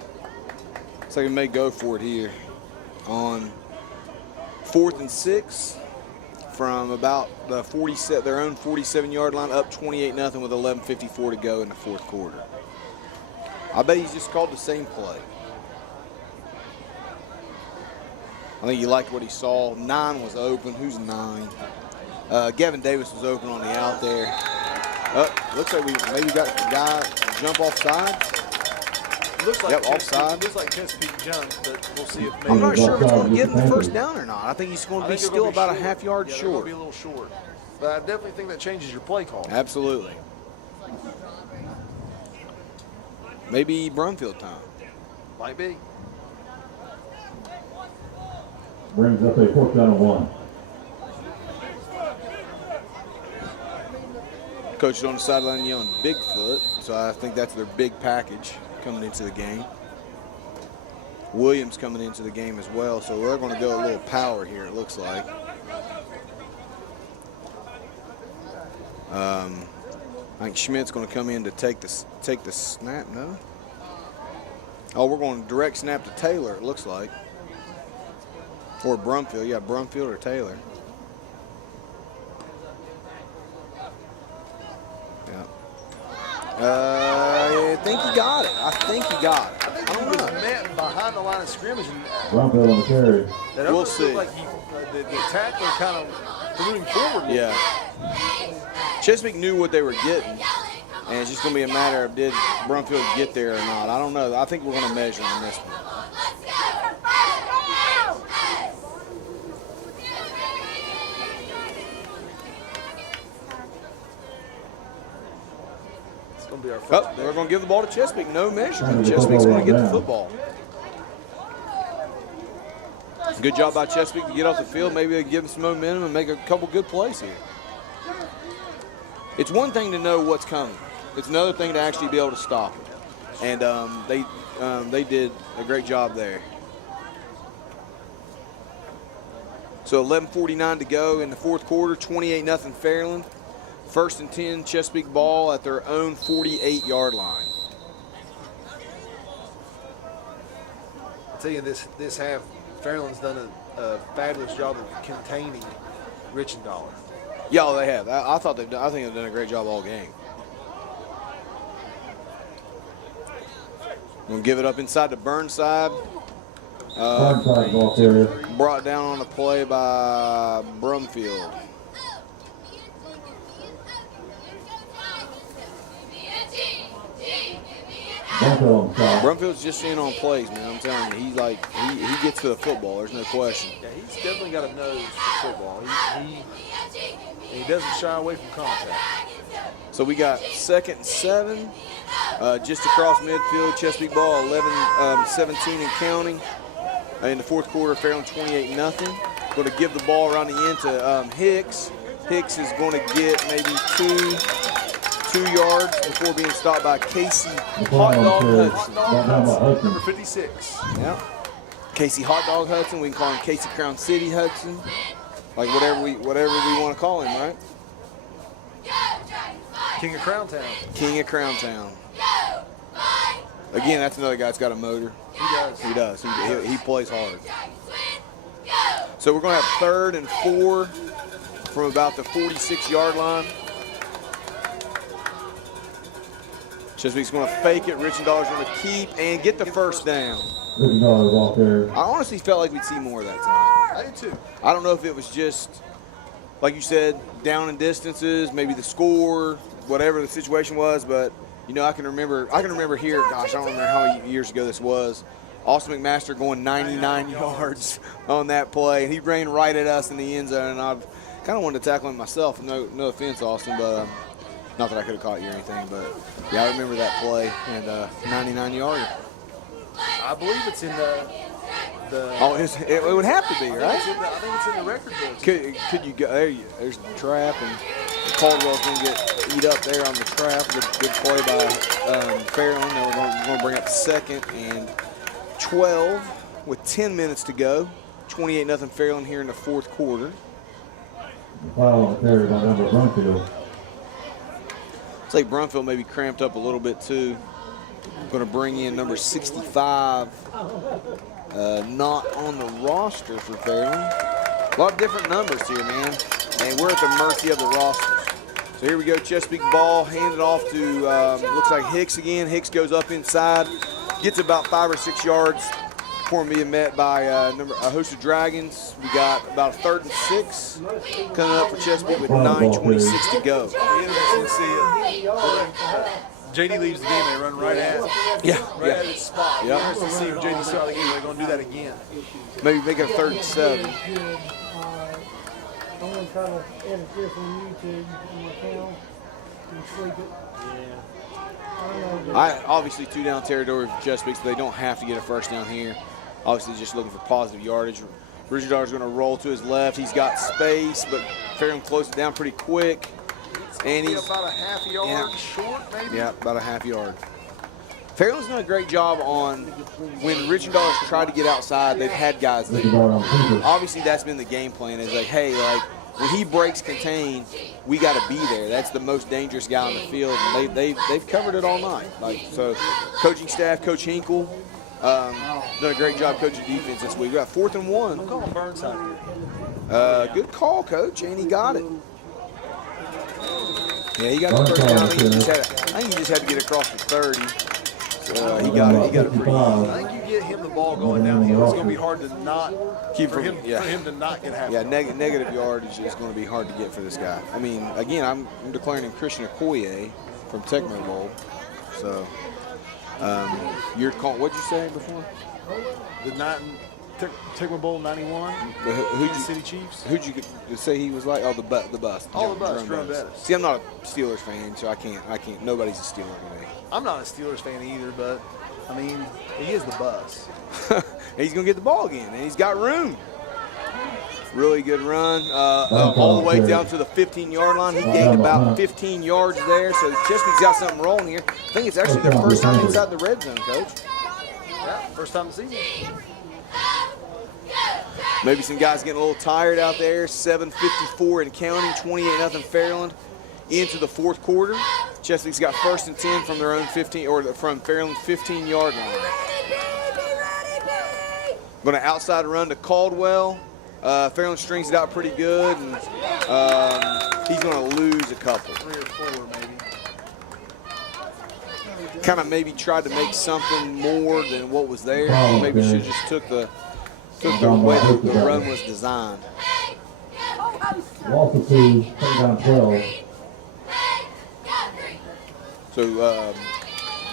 Looks like he may go for it here on 4th and 6 from about the their own 47-yard line, up 28-0 with 11:54 to go in the fourth quarter. I bet he's just called the same play. I think he liked what he saw. 9 was open. Who's 9? Gavin Davis was open on the out there. Looks like we maybe got the guy jump off sides. Looks like offside. Looks like Chesapeake jumped, but we'll see if maybe. I'm not sure if it's going to give him the first down or not. I think he's going to be still about a half yard They're short. going to be a little short. But I definitely think that changes your play call. Absolutely. Maybe Brumfield time. Might be. Brings up a 4th down and 1. Coach is on the sideline yelling Bigfoot, so I think that's their big package coming into the game. Williams coming into the game as well, so we're going to go a little power here, it looks like. I think Schmidt's going to come in to take the snap, no? Oh, we're going to direct snap to Taylor, it looks like. Or Brumfield, yeah, Brumfield or Taylor. I think he got it. I don't know. Met behind the line of scrimmage. Brumfield on the carry. We'll see. Like the tackler kind of threw him forward. Yeah. Chesapeake knew what they were getting, and it's just going to be a matter of did Brumfield get there or not. I don't know. I think we're going to measure on this one. Be our oh, they're going to give the ball to Chesapeake. No measurement. Chesapeake's going to get the football. Good job by Chesapeake to get off the field. Maybe they give them some momentum and make a couple good plays here. It's one thing to know what's coming. It's another thing to actually be able to stop it. And they did a great job there. So 11:49 to go in the fourth quarter. 28-0 Fairland. 1st and 10, Chesapeake ball at their own 48-yard line. I'll tell you this half, Fairland's done a fabulous job of containing Richendaler. Yeah, they have. I thought they've done, I think they've done a great job all game. We'll give it up inside to Burnside. Burnside ball carrier. Brought down on a play by Brumfield. Brumfield on the side. Brumfield's just in on plays, man. I'm telling you, he gets to the football. There's no question. Yeah, he's definitely got a nose for football. He doesn't shy away from contact. So we got 2nd and 7, just across midfield. Chesapeake ball 11-17 and counting. In the fourth quarter, Fairland 28-0. Going to give the ball around the end to Hicks. Hicks is going to get maybe two yards before being stopped by Casey Hot Dog Hudson. Number 56. Yeah. Casey Hot Dog Hudson. We can call him Casey Crown City Hudson. Like whatever we want to call him, right? King of Crown Town. King of Crown Town. Again, that's another guy that's got a motor. He does. He plays hard. So we're going to have 3rd and 4 from about the 46-yard line. Chesapeake's going to fake it. Richendaler's going to keep and get the first down. Richendaler ball carrier. I honestly felt like we'd see more of that tonight. I did too. I don't know if it was just, like you said, down in distances, maybe the score, whatever the situation was, but you know, I can remember here, gosh, I don't remember how many years ago this was. Austin McMaster going 99 yards on that play, and he ran right at us in the end zone, and I kind of wanted to tackle him myself. No offense, Austin, but not that I could have caught you or anything, but yeah, I remember that play and 99-yarder. I believe it's in the Oh, it would have to be, right? I think it's in the record books. Could you go there? There's the trap, and Caldwell's gonna get eat up there on the trap. Good play by Fairland. Now we're going to bring up 2nd and 12 with 10 minutes to go. 28-0 Fairland here in the fourth quarter. Foul on the carry by number Brumfield. Looks like Brumfield maybe cramped up a little bit too. Going to bring in number 65. Not on the roster for Fairland. A lot of different numbers here, man. And we're at the mercy of the rosters. So here we go, Chesapeake ball, handed off to, looks like Hicks again. Hicks goes up inside, gets about 5 or 6 yards before being met by a host of Dragons. We got about 3rd and 6 coming up for Chesapeake with 9:26 to go. Interesting to see it. JD leaves the game, they run right at it. Right at its spot. Yeah. Interesting to see if JD saw the game, they're going to do that again. Maybe make it a 3rd and 7. I'm going to try to edit this on YouTube on my channel and tweak it. I obviously 2-down territory for Chesapeake, so they don't have to get a first down here. Obviously just looking for positive yardage. Richendaler's going to roll to his left. He's got space, but Fairland closed it down pretty quick. And he's about a half yard short, maybe? Yeah, about a half yard. Fairland's done a great job on when Richendaler's tried to get outside, they've had guys there. Obviously, that's been the game plan. Is like, hey, like when he breaks contain, we got to be there. That's the most dangerous guy on the field, and they've covered it all night. Like so, coaching staff, Coach Hinkle, done a great job coaching defense this week. We got 4th and 1. I'm calling Burnside here. Good call, Coach, and he got it. Yeah, he got the first down. I think he just had to get across the 30. So he got it pretty easy. I think you get him the ball going downhill, it's going to be hard to not for him to not get half. Yeah, negative yardage is going to be hard to get for this guy. I mean, again, I'm declaring him Christian Okoye from Tecmo Bowl. So you're calling. What'd you say before? Tecmo Bowl 91. Who'd you City Chiefs? Who'd you say he was like? Oh, the bus. The bus. Jerome Bettis. See, I'm not a Steelers fan, so I can't. Nobody's a Steeler to me. I'm not a Steelers fan either, but I mean, he is the bus. He's gonna get the ball again, and he's got room. Really good run, all the way down to the 15-yard line. He gained about 15 yards there, so Chesapeake's got something rolling here. I think it's actually their first time inside the red zone, Coach. Yeah, first time this season. Maybe some guys getting a little tired out there. 7:54 and counting, 28-0 Fairland into the fourth quarter. Chesapeake's got 1st and 10 from their own 15, or from Fairland's 15-yard line. Going to outside run to Caldwell. Fairland strings it out pretty good, and he's going to lose a couple. 3 or 4 maybe. Kind of maybe tried to make something more than what was there. Oh, Maybe okay. should have just took the way the run was designed. Loss of 2, take down 12. So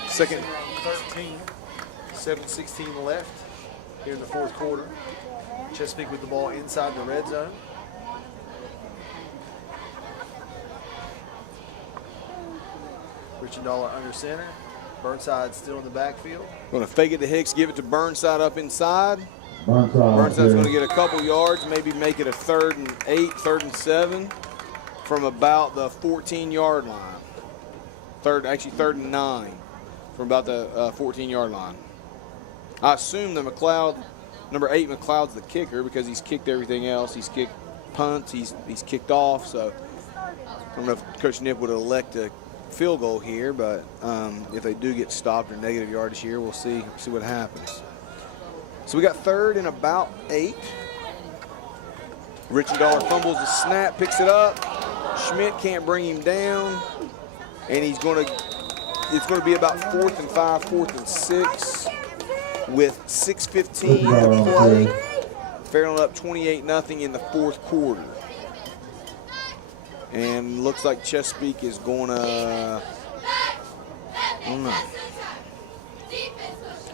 second, 13, 7:16 left here in the 4th quarter. Chesapeake with the ball inside the red zone. Richendaler under center. Burnside still in the backfield. going to fake it to Hicks, give it to Burnside up inside. Burnside. Burnside's going to get a couple yards, maybe make it a 3rd and 8, 3rd and 7 from about the 14-yard line. 3rd and 9 from about the 14-yard line. I assume that McLeod, number 8, McLeod's the kicker because he's kicked everything else. He's kicked punts, he's kicked off. So I don't know if Coach Nip would elect a field goal here, but if they do get stopped or negative yardage here, we'll see what happens. So we got 3rd and about 8. Richendaler fumbles the snap, picks it up. Schmidt can't bring him down, and it's going to be about 4th and 5, 4th and 6 with 6:15 to play. Fairland up 28-0 in the 4th quarter. And looks like Chesapeake is going to, I don't know,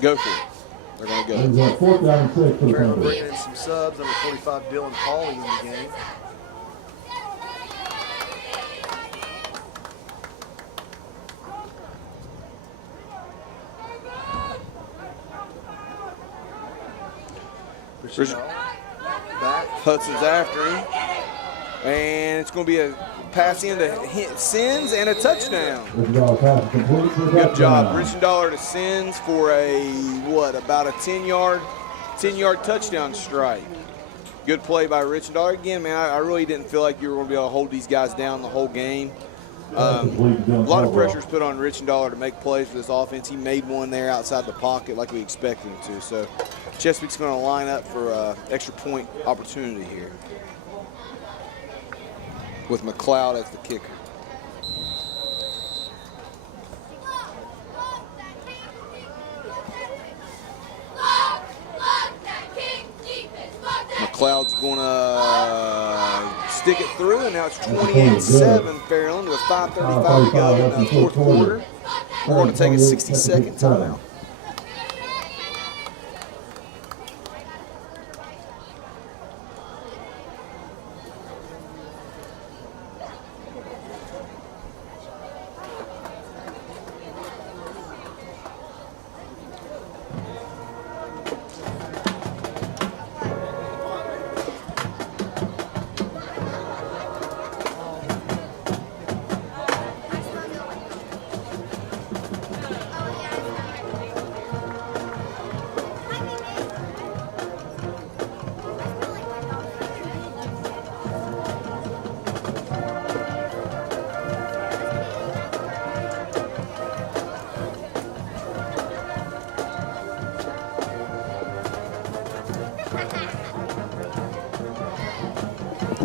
go for it. They're going to go. It's 4th down and 6 for the Fairland Thunder. bringing in some subs. Number 45, Dylan Pauly in the game. Back. Hudson's after him. And it's going to be a pass into Sins and a touchdown. Richendaler pass is complete for the Good job. touchdown. Richendaler to Sins for about a 10-yard touchdown strike. Good play by Richendaler. Again, man, I really didn't feel like you were going to be able to hold these guys down the whole game. A lot of pressure is put on Richendaler to make plays for this offense. He made one there outside the pocket like we expected him to. So Chesapeake's going to line up for extra point opportunity here with McLeod as the kicker. McLeod's going to stick it through, and now it's 28-7 Fairland with 5:35 to go in the 4th quarter. We're going to take a 60-second timeout.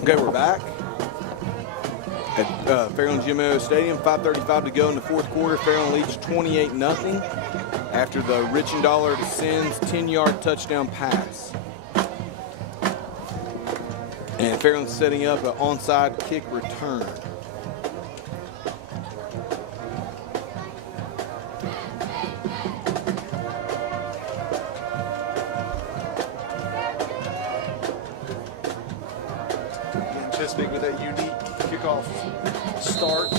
Okay, we're back at Fairland GMO Stadium. 5:35 to go in the 4th quarter. Fairland leads 28-0 after the Richendaler to Sins 10-yard touchdown pass. And Fairland's setting up an onside kick return. Chesapeake with that unique kickoff start.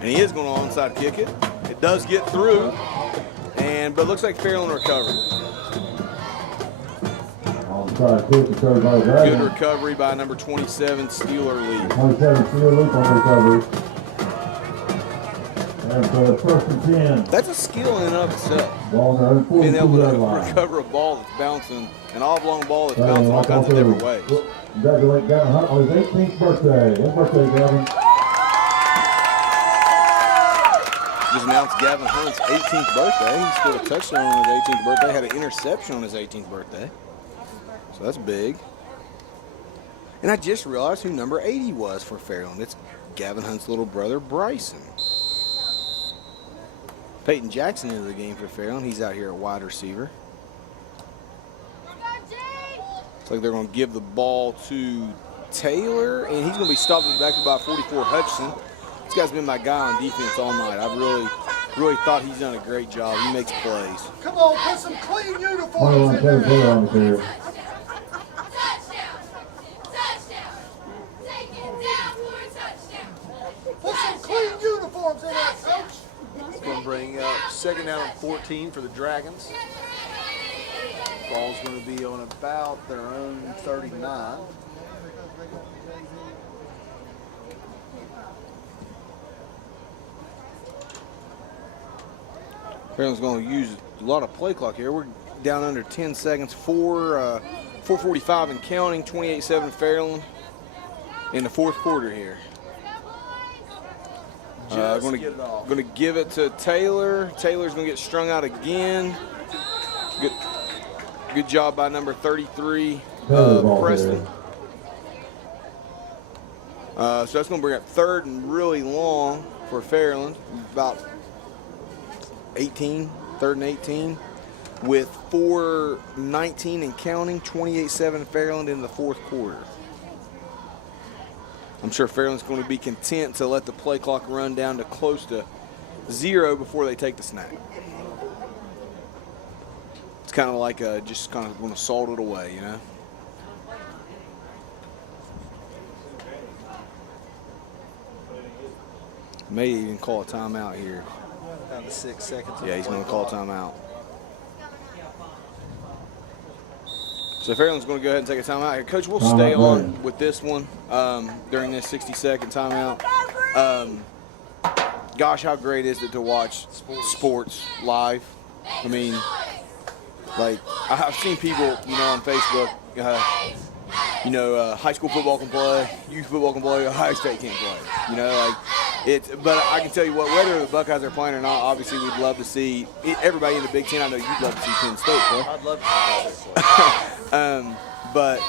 And he is going to onside kick it. It does get through, but it looks like Fairland recovered. Onside kick recovered by the Good Dragons. recovery by number 27, Steeler Lee. 27 Steeler Lee on recovery. And so it's 1st and 10. That's a skill in and of itself. Ball in the Being able 42-yard to line. recover a ball that's bouncing, an oblong ball that's bouncing all kinds of different ways. Congratulate Gavin Hunt on his 18th birthday. Happy birthday, Gavin. Just announced Gavin Hunt's 18th birthday. He scored a touchdown on his 18th birthday, had an interception on his 18th birthday. So that's big. And I just realized who number 80 was for Fairland. It's Gavin Hunt's little brother, Bryson. Peyton Jackson into the game for Fairland. He's out here at wide receiver. Looks like they're going to give the ball to Taylor, and he's going to be stopped at the back by 44 Hutchinson. This guy's been my guy on defense all night. I've really thought he's done a great job. He makes plays. Come on, put some clean uniforms 21 in Taylor there. Taylor on the carry. Touchdown! Touchdown! Take it down for a touchdown! Put some clean uniforms in there, coach. It's going to bring up 2nd down and 14 for the Dragons. Ball's going to be on about their own 39. Fairland's going to use a lot of play clock here. We're down under 10 seconds. 4:45 and counting. 28-7 Fairland in the fourth quarter here. Going to give it to Taylor. Taylor's going to get strung out again. Good job by number 33, Preston. So that's going to bring up 3rd and really long for Fairland. About 18, 3rd and 18, with 4:19 and counting. 28-7 Fairland in the fourth quarter. I'm sure Fairland's going to be content to let the play clock run down to close to 0 before they take the snap. It's kind of like just kind of going to salt it away, you know. May even call a timeout here. Down to 6 seconds. Yeah, he's going to call a timeout. So Fairland's going to go ahead and take a timeout here. Coach, we'll stay on with this one during this 60-second timeout. Gosh, how great is it to watch sports live? I mean, like, I've seen people, you know, on Facebook, high school football can play, youth football can play, Ohio State can't play. You know, like, but I can tell you what, whether the Buckeyes are playing or not, obviously we'd love to see everybody in the Big Ten. I know you'd love to see Penn State play. I'd love to see But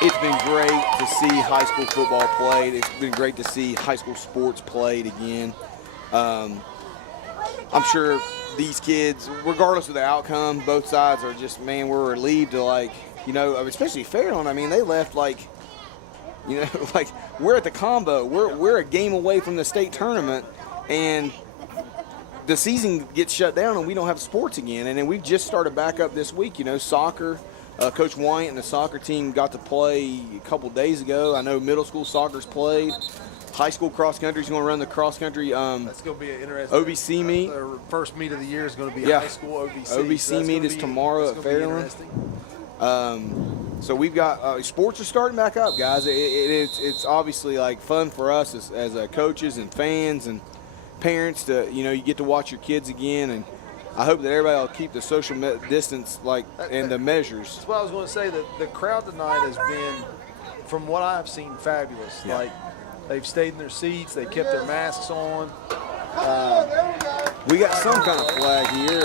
it's been great to see high school football played. It's been great to see high school sports played again. I'm sure these kids, regardless of the outcome, both sides are just, man, we're relieved to, like, you know, especially Fairland. I mean, they left like, you know, like, we're at the combo. We're a game away from the state tournament, and the season gets shut down and we don't have sports again. And then we've just started back up this week, you know, soccer. Coach White and the soccer team got to play a couple days ago. I know middle school soccer's played. High school cross country's going to run the cross country. That's going to be an interesting OBC meet. Their first meet of the year is going to be high school OBC. OBC meet is tomorrow at Fairland. So we've got sports are starting back up, guys. It's obviously like fun for us as coaches and fans and parents to, you know, you get to watch your kids again, and I hope that everybody will keep the social distance and the measures. That's what I was going to say. The crowd tonight has been, from what I've seen, fabulous. Yeah. Like, they've stayed in their seats. They kept their masks on. We got some kind of flag here.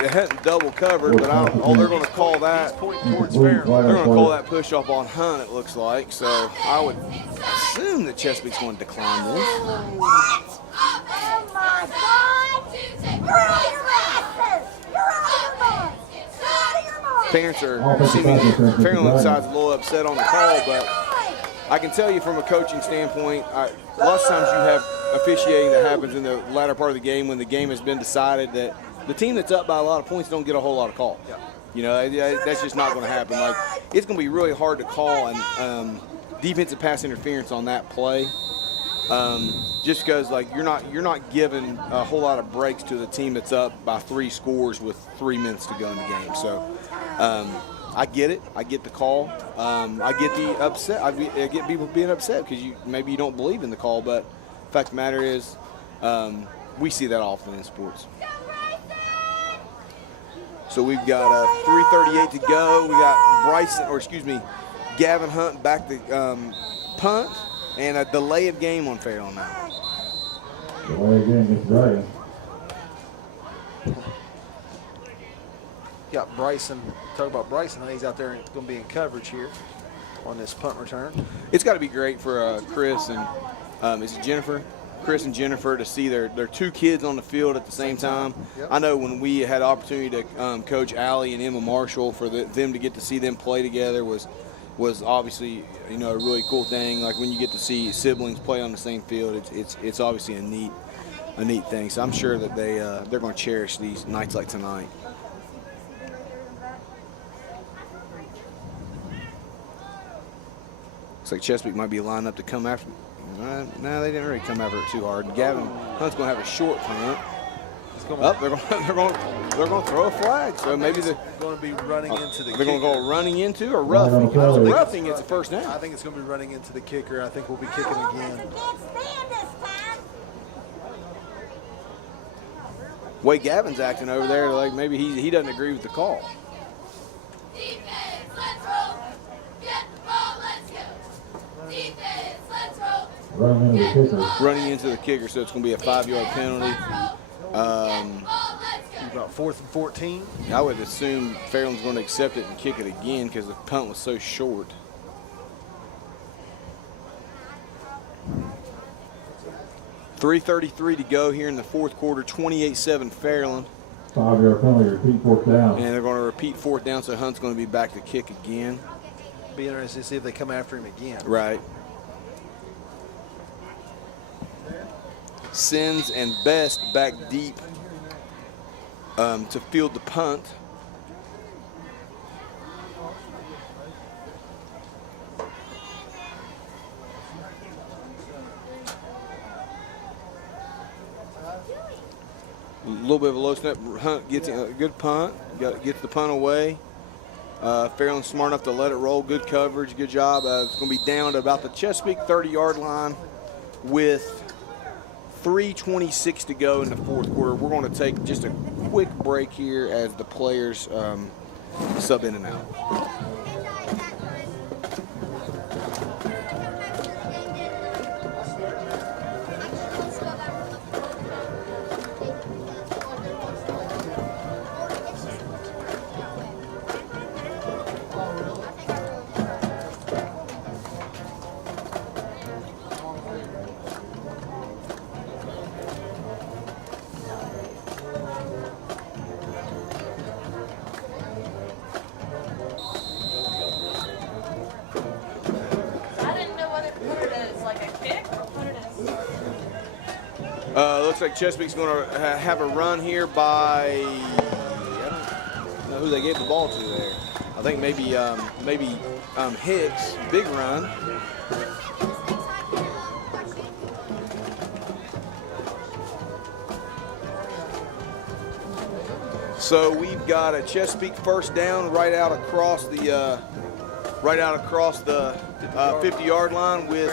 It hadn't double covered, but they're going to call that. Pointing towards Fairland. They're going to call that push off on Hunt, it looks like. So I would assume that Chesapeake's going to decline this. What? Oh my God! You're out of your mind! You're out of your mind! You're out of your mind! Parents are Fairland side's a little upset on the call, but I can tell you from a coaching standpoint, lots of times you have officiating that happens in the latter part of the game when the game has been decided that the team that's up by a lot of points don't get a whole lot of call. Yeah. You know, that's just not going to happen. Like, it's going to be really hard to call defensive pass interference on that play, just because like you're not giving a whole lot of breaks to the team that's up by 3 scores with 3 minutes to go in the game. So I get it. I get the call. I get the upset. I get people being upset because maybe you don't believe in the call, but the fact of the matter is we see that often in sports. So we've got 3:38 to go. We got Gavin Hunt back to punt, and a delay of game on Fairland now. Delay again against Dragon. Got Bryson. Talk about Bryson. He's out there going to be in coverage here. on this punt return. It's got to be great for Chris and is it Jennifer? Chris and Jennifer to see their two kids on the field at the same time. Yep. I know when we had opportunity to coach Allie and Emma Marshall for them to get to see them play together was obviously a really cool thing. Like when you get to see siblings play on the same field, it's obviously a neat thing. So I'm sure that they're going to cherish these nights like tonight. Looks like Chesapeake might be lined up to come after. No, they didn't really come after it too hard. Gavin Hunt's going to have a short punt. They're going to throw a flag. So maybe they're going to be running into the. They're going to go running into or Right on roughing. the play. Roughing is the first down. I think it's going to be running into the kicker. I think we'll be kicking again. Way Gavin's acting over there, like maybe he doesn't agree with the call. Defense, let's roll. Get the ball, let's go. Defense, let's roll. Running into the kicker. Running into the kicker, so it's going to be a 5-yard penalty. About 4th and 14. I would assume Fairland's going to accept it and kick it again because the punt was so short. .333 to go here in the fourth quarter, 28-7 Fairland. 5-yard penalty, repeat 4th down. And they're going to repeat 4th down, so Hunt's going to be back to kick again. Be interested to see if they come after him again. Right. Sins and Best back deep to field the punt. A little bit of a low snap. Hunt gets a good punt. Gets the punt away. Fairland's smart enough to let it roll. Good coverage. Good job. It's going to be down to about the Chesapeake 30-yard line with 3:26 to go in the fourth quarter. We're going to take just a quick break here as the players sub in and out. Looks like Chesapeake's going to have a run here by, I don't know who they gave the ball to there. I think maybe Hicks, big run. So we've got a Chesapeake first down right out across the 50-yard line with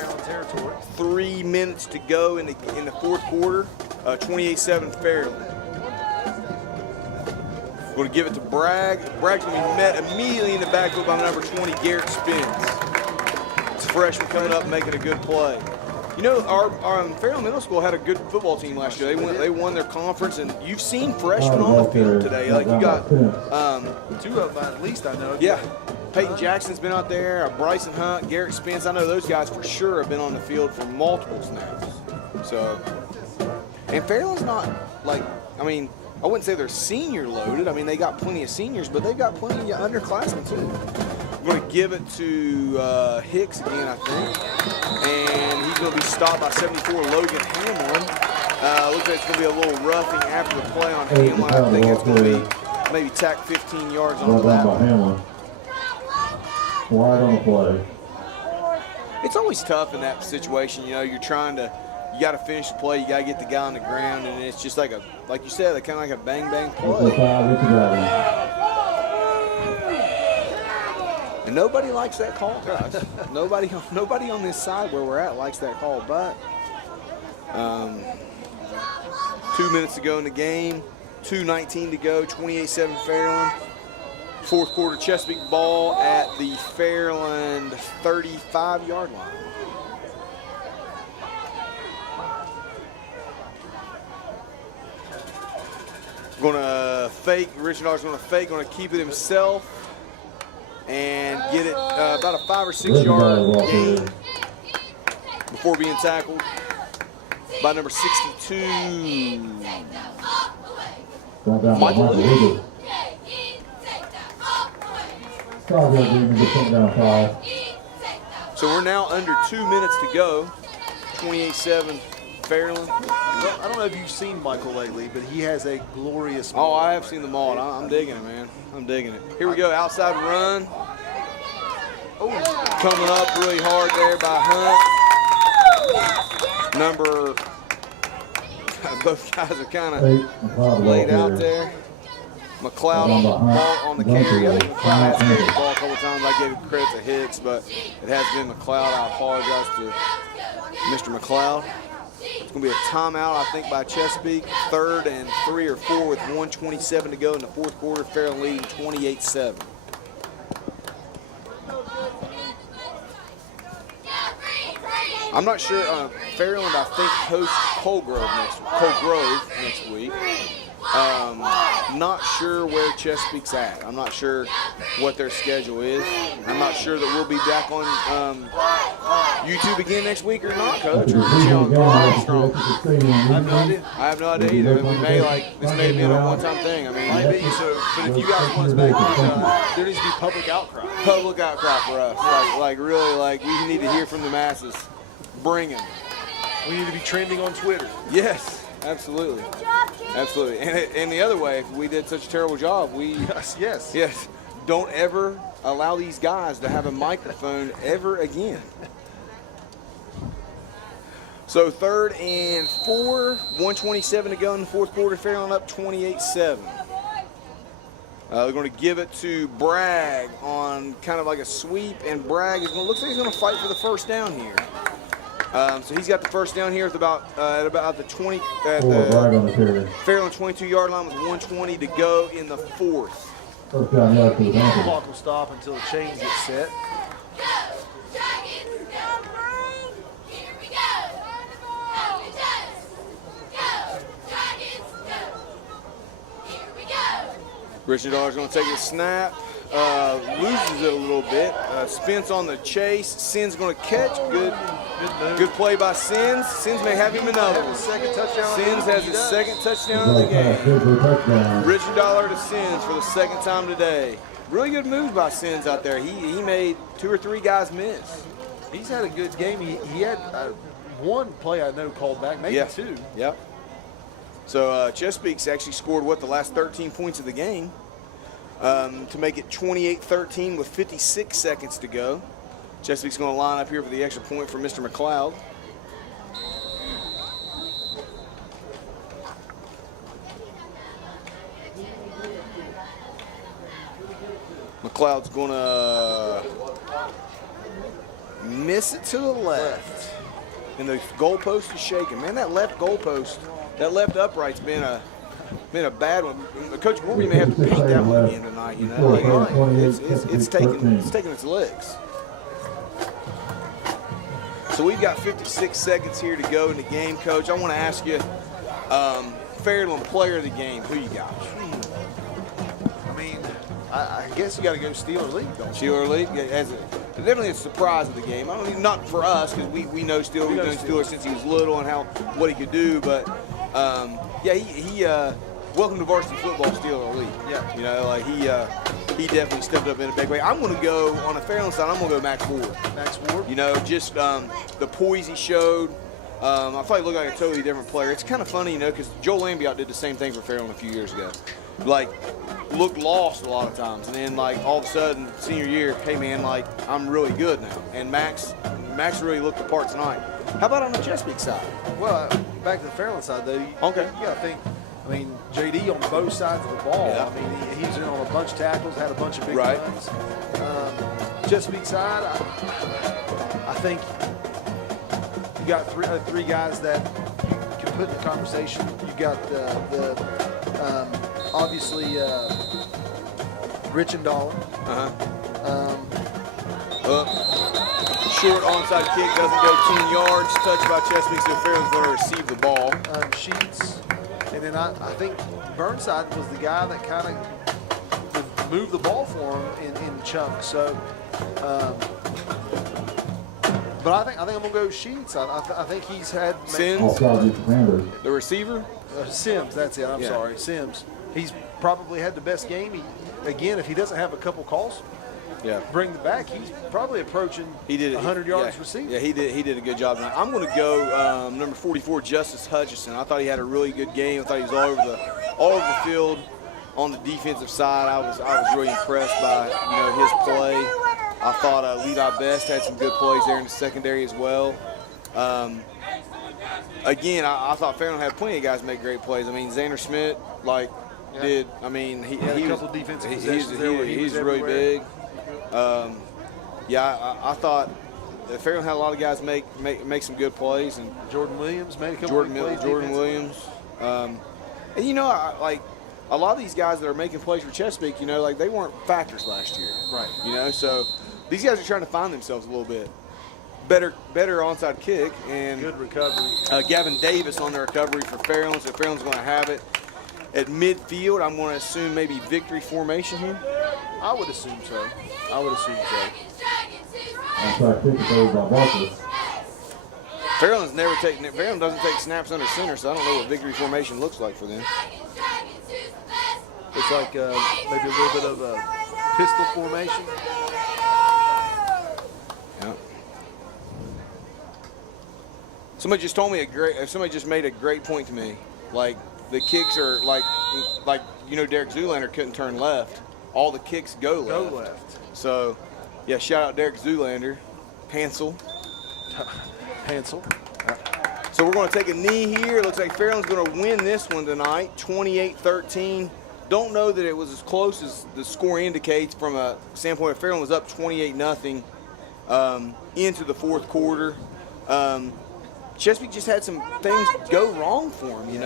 3 minutes to go in the fourth quarter. 28-7 Fairland. Going to give it to Bragg. Bragg's going to be met immediately in the backfield by number 20, Garrett Spence. It's a freshman coming up making a good play. You know, our Fairland Middle School had a good football team last year. They won their conference, and you've seen freshmen on the field today. Like you got 2 of them at least, I know. Yeah. Peyton Jackson's been out there, Bryson Hunt, Garrett Spence. I know those guys for sure have been on the field for multiple snaps. So, and Fairland's not like, I mean, I wouldn't say they're senior loaded. I mean, they got plenty of seniors, but they've got plenty of underclassmen too. I'm going to give it to Hicks again, I think. And he's going to be stopped by 74, Logan Hamlin. Looks like it's going to be a little roughing after the play on Hamlin. I think it's going to be maybe tack 15 yards on that one. Wide on the play. It's always tough in that situation. You know, you got to finish the play. You got to get the guy on the ground, and it's just like you said, kind of like a bang play. And nobody likes that call, guys. nobody on this side where we're at likes that call. But 2 minutes to go in the game. 2:19 to go. 28-7 Fairland. Fourth quarter Chesapeake ball at the Fairland 35-yard line. Going to fake. Richard Ar's going to fake. Going to keep it himself. and get it about a 5 or 6 yard gain before being tackled by number 62. Brought down by Michael Michael Lucas. Lucas. 5 yard gain and just down 5. So we're now under 2 minutes to go. 28-7 Fairland. Well, I don't know if you've seen Michael lately, but he has a glorious. Oh, I have seen them all. And I'm digging it, man. I'm digging it. Here we go, outside run. Coming up really hard there by Hunt. Number, both guys are kind of 8 and 5 laid ball out carrier. there. McLeod on the ball on the carry. I think McLeod has carried the ball a couple times. I gave credit to Hicks, but it has been McLeod. I apologize to Mr. McLeod. It's going to be a timeout, I think, by Chesapeake. 3rd and 3 or 4 with 1:27 to go in the 4th quarter. Fairland leading 28-7. I'm not sure. Fairland, I think, hosts Colgrove next week. Not sure where Chesapeake's at. I'm not sure what their schedule is. I'm not sure that we'll be back on YouTube again next week or not, Coach. Or Armstrong. I have no idea either. We may this may have been a one-time thing. I mean, Maybe so, but if you guys want us back, there needs to be public outcry. Public outcry for us. Really, we need to hear from the masses. Bring them. We need to be trending on Twitter. Yes, absolutely. Absolutely. And the other way, if we did such a terrible job, yes, don't ever allow these guys to have a microphone ever again. So 3rd and 4, 1:27 to go in the 4th quarter. Fairland up 28-7. They're going to give it to Bragg on kind of like a sweep, and Bragg looks like he's going to fight for the first down here. So he's got the first down here at about the 20 at the Fairland 22-yard line with 1:20 to go in the 4th. First down yard for the The Panthers. clock will stop until the chains get set. Richard Dar's going to take the snap, loses it a little bit. Spence on the chase. Sin's going to catch. Good play by Sins. Sins may have him another one. Sins has his second touchdown of the game. Richard Dollar to Sins for the second time today. Really good move by Sins out there. He made 2 or 3 guys miss. He's had a good game. He had one play I know called back, maybe 2. Yep. So Chesapeake's actually scored, the last 13 points of the game to make it 28-13 with 56 seconds to go. Chesapeake's going to line up here for the extra point for Mr. McLeod. McLeod's going to miss it to the left. And the goalpost is shaking. Man, that left goalpost, that left upright's been a bad one. Coach Morby may have to paint that one again tonight. You know, it's taking its licks. So we've got 56 seconds here to go in the game, Coach. I want to ask you, Fairland player of the game, who you got? I mean, I guess you got to go Steeler League, don't you? Steeler League, definitely a surprise of the game. I mean, not for us because we know Steeler. We've known Steeler since he was little and what he could do. But he welcome to varsity football, Steeler Elite. Yeah, you know, he definitely stepped up in a big way. I'm going to go on the Fairland side. I'm going to go Max Ford. Max Ford. You know, just the poise he showed. I feel like he looked like a totally different player. It's kind of funny, you know, because Joel Lambiot did the same thing for Fairland a few years ago. Like, looked lost a lot of times, and then like all of a sudden, senior year, hey man, like I'm really good now. And Max really looked the part tonight. How about on the Chesapeake side? Well, back to the Fairland side though. You got to think. I mean, JD on both sides of the ball. Yeah. I mean, he was in on a bunch of tackles, had a bunch of big runs. Chesapeake side, I think you got three guys that you can put in the conversation. You got obviously Rich and Dolan. Short onside kick doesn't go 10 yards. Touched by Chesapeake, so Fairland's going to receive the ball. Sheets. And then I think Burnside was the guy that kind of move the ball for him in chunks. So, but I think I'm gonna go Sheets. I think he's had Sims, Offside against the Panthers. the receiver. Sims. That's it. I'm Yeah. sorry, Sims. He's probably had the best game. Again, if he doesn't have a couple calls, Yeah. bring the back. He's probably approaching He did 100 yards yeah, receiving. Yeah, he did a good job tonight. I'm going to go number 44, Justice Hutchison. I thought he had a really good game. I thought he was all over the field on the defensive side. I was really impressed by his play. I thought Levi Best had some good plays there in the secondary as well. Again, I thought Fairland had plenty of guys make great plays. I mean, Xander Smith did. I mean, he had a was couple defensive possessions there where he was really everywhere. big. I thought that Fairland had a lot of guys make some good plays, and Jordan Williams made a couple Jordan big plays. Williams. defensively. And like a lot of these guys that are making plays for Chesapeake, they weren't factors last year. Right. So these guys are trying to find themselves a little bit. Better onside kick, and Good recovery. Gavin Davis on the recovery for Fairland, so Fairland's going to have it. At midfield, I'm going to assume maybe victory formation here. I would assume so. Offside kick is over by Barker. Fairland doesn't take snaps under center, so I don't know what victory formation looks like for them. It's like maybe a little bit of a pistol formation. Yeah. Somebody just told me somebody just made a great point to me. Like the kicks are like Derek Zoolander couldn't turn left. All the kicks go left. So, yeah, shout out Derek Zoolander, Hansel. So we're going to take a knee here. Looks like Fairland's going to win this one tonight, 28-13. Don't know that it was as close as the score indicates from a standpoint of Fairland was up 28-0 into the fourth quarter. Chesapeake just had some things go wrong for them, and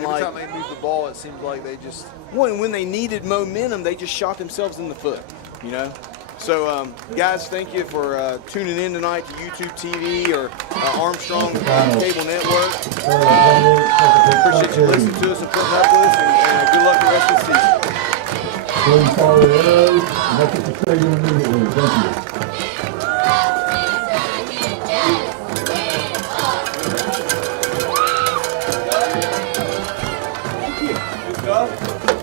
Every like time they move the ball, it seems like they just when they needed momentum, they just shot themselves in the foot, So, guys, thank you for tuning in tonight to YouTube TV or Armstrong Cable Network. Appreciate you listening to us and putting up with us, and good luck the rest of the season. Please follow the arrows and exit the stadium immediately. Thank you. Good stuff.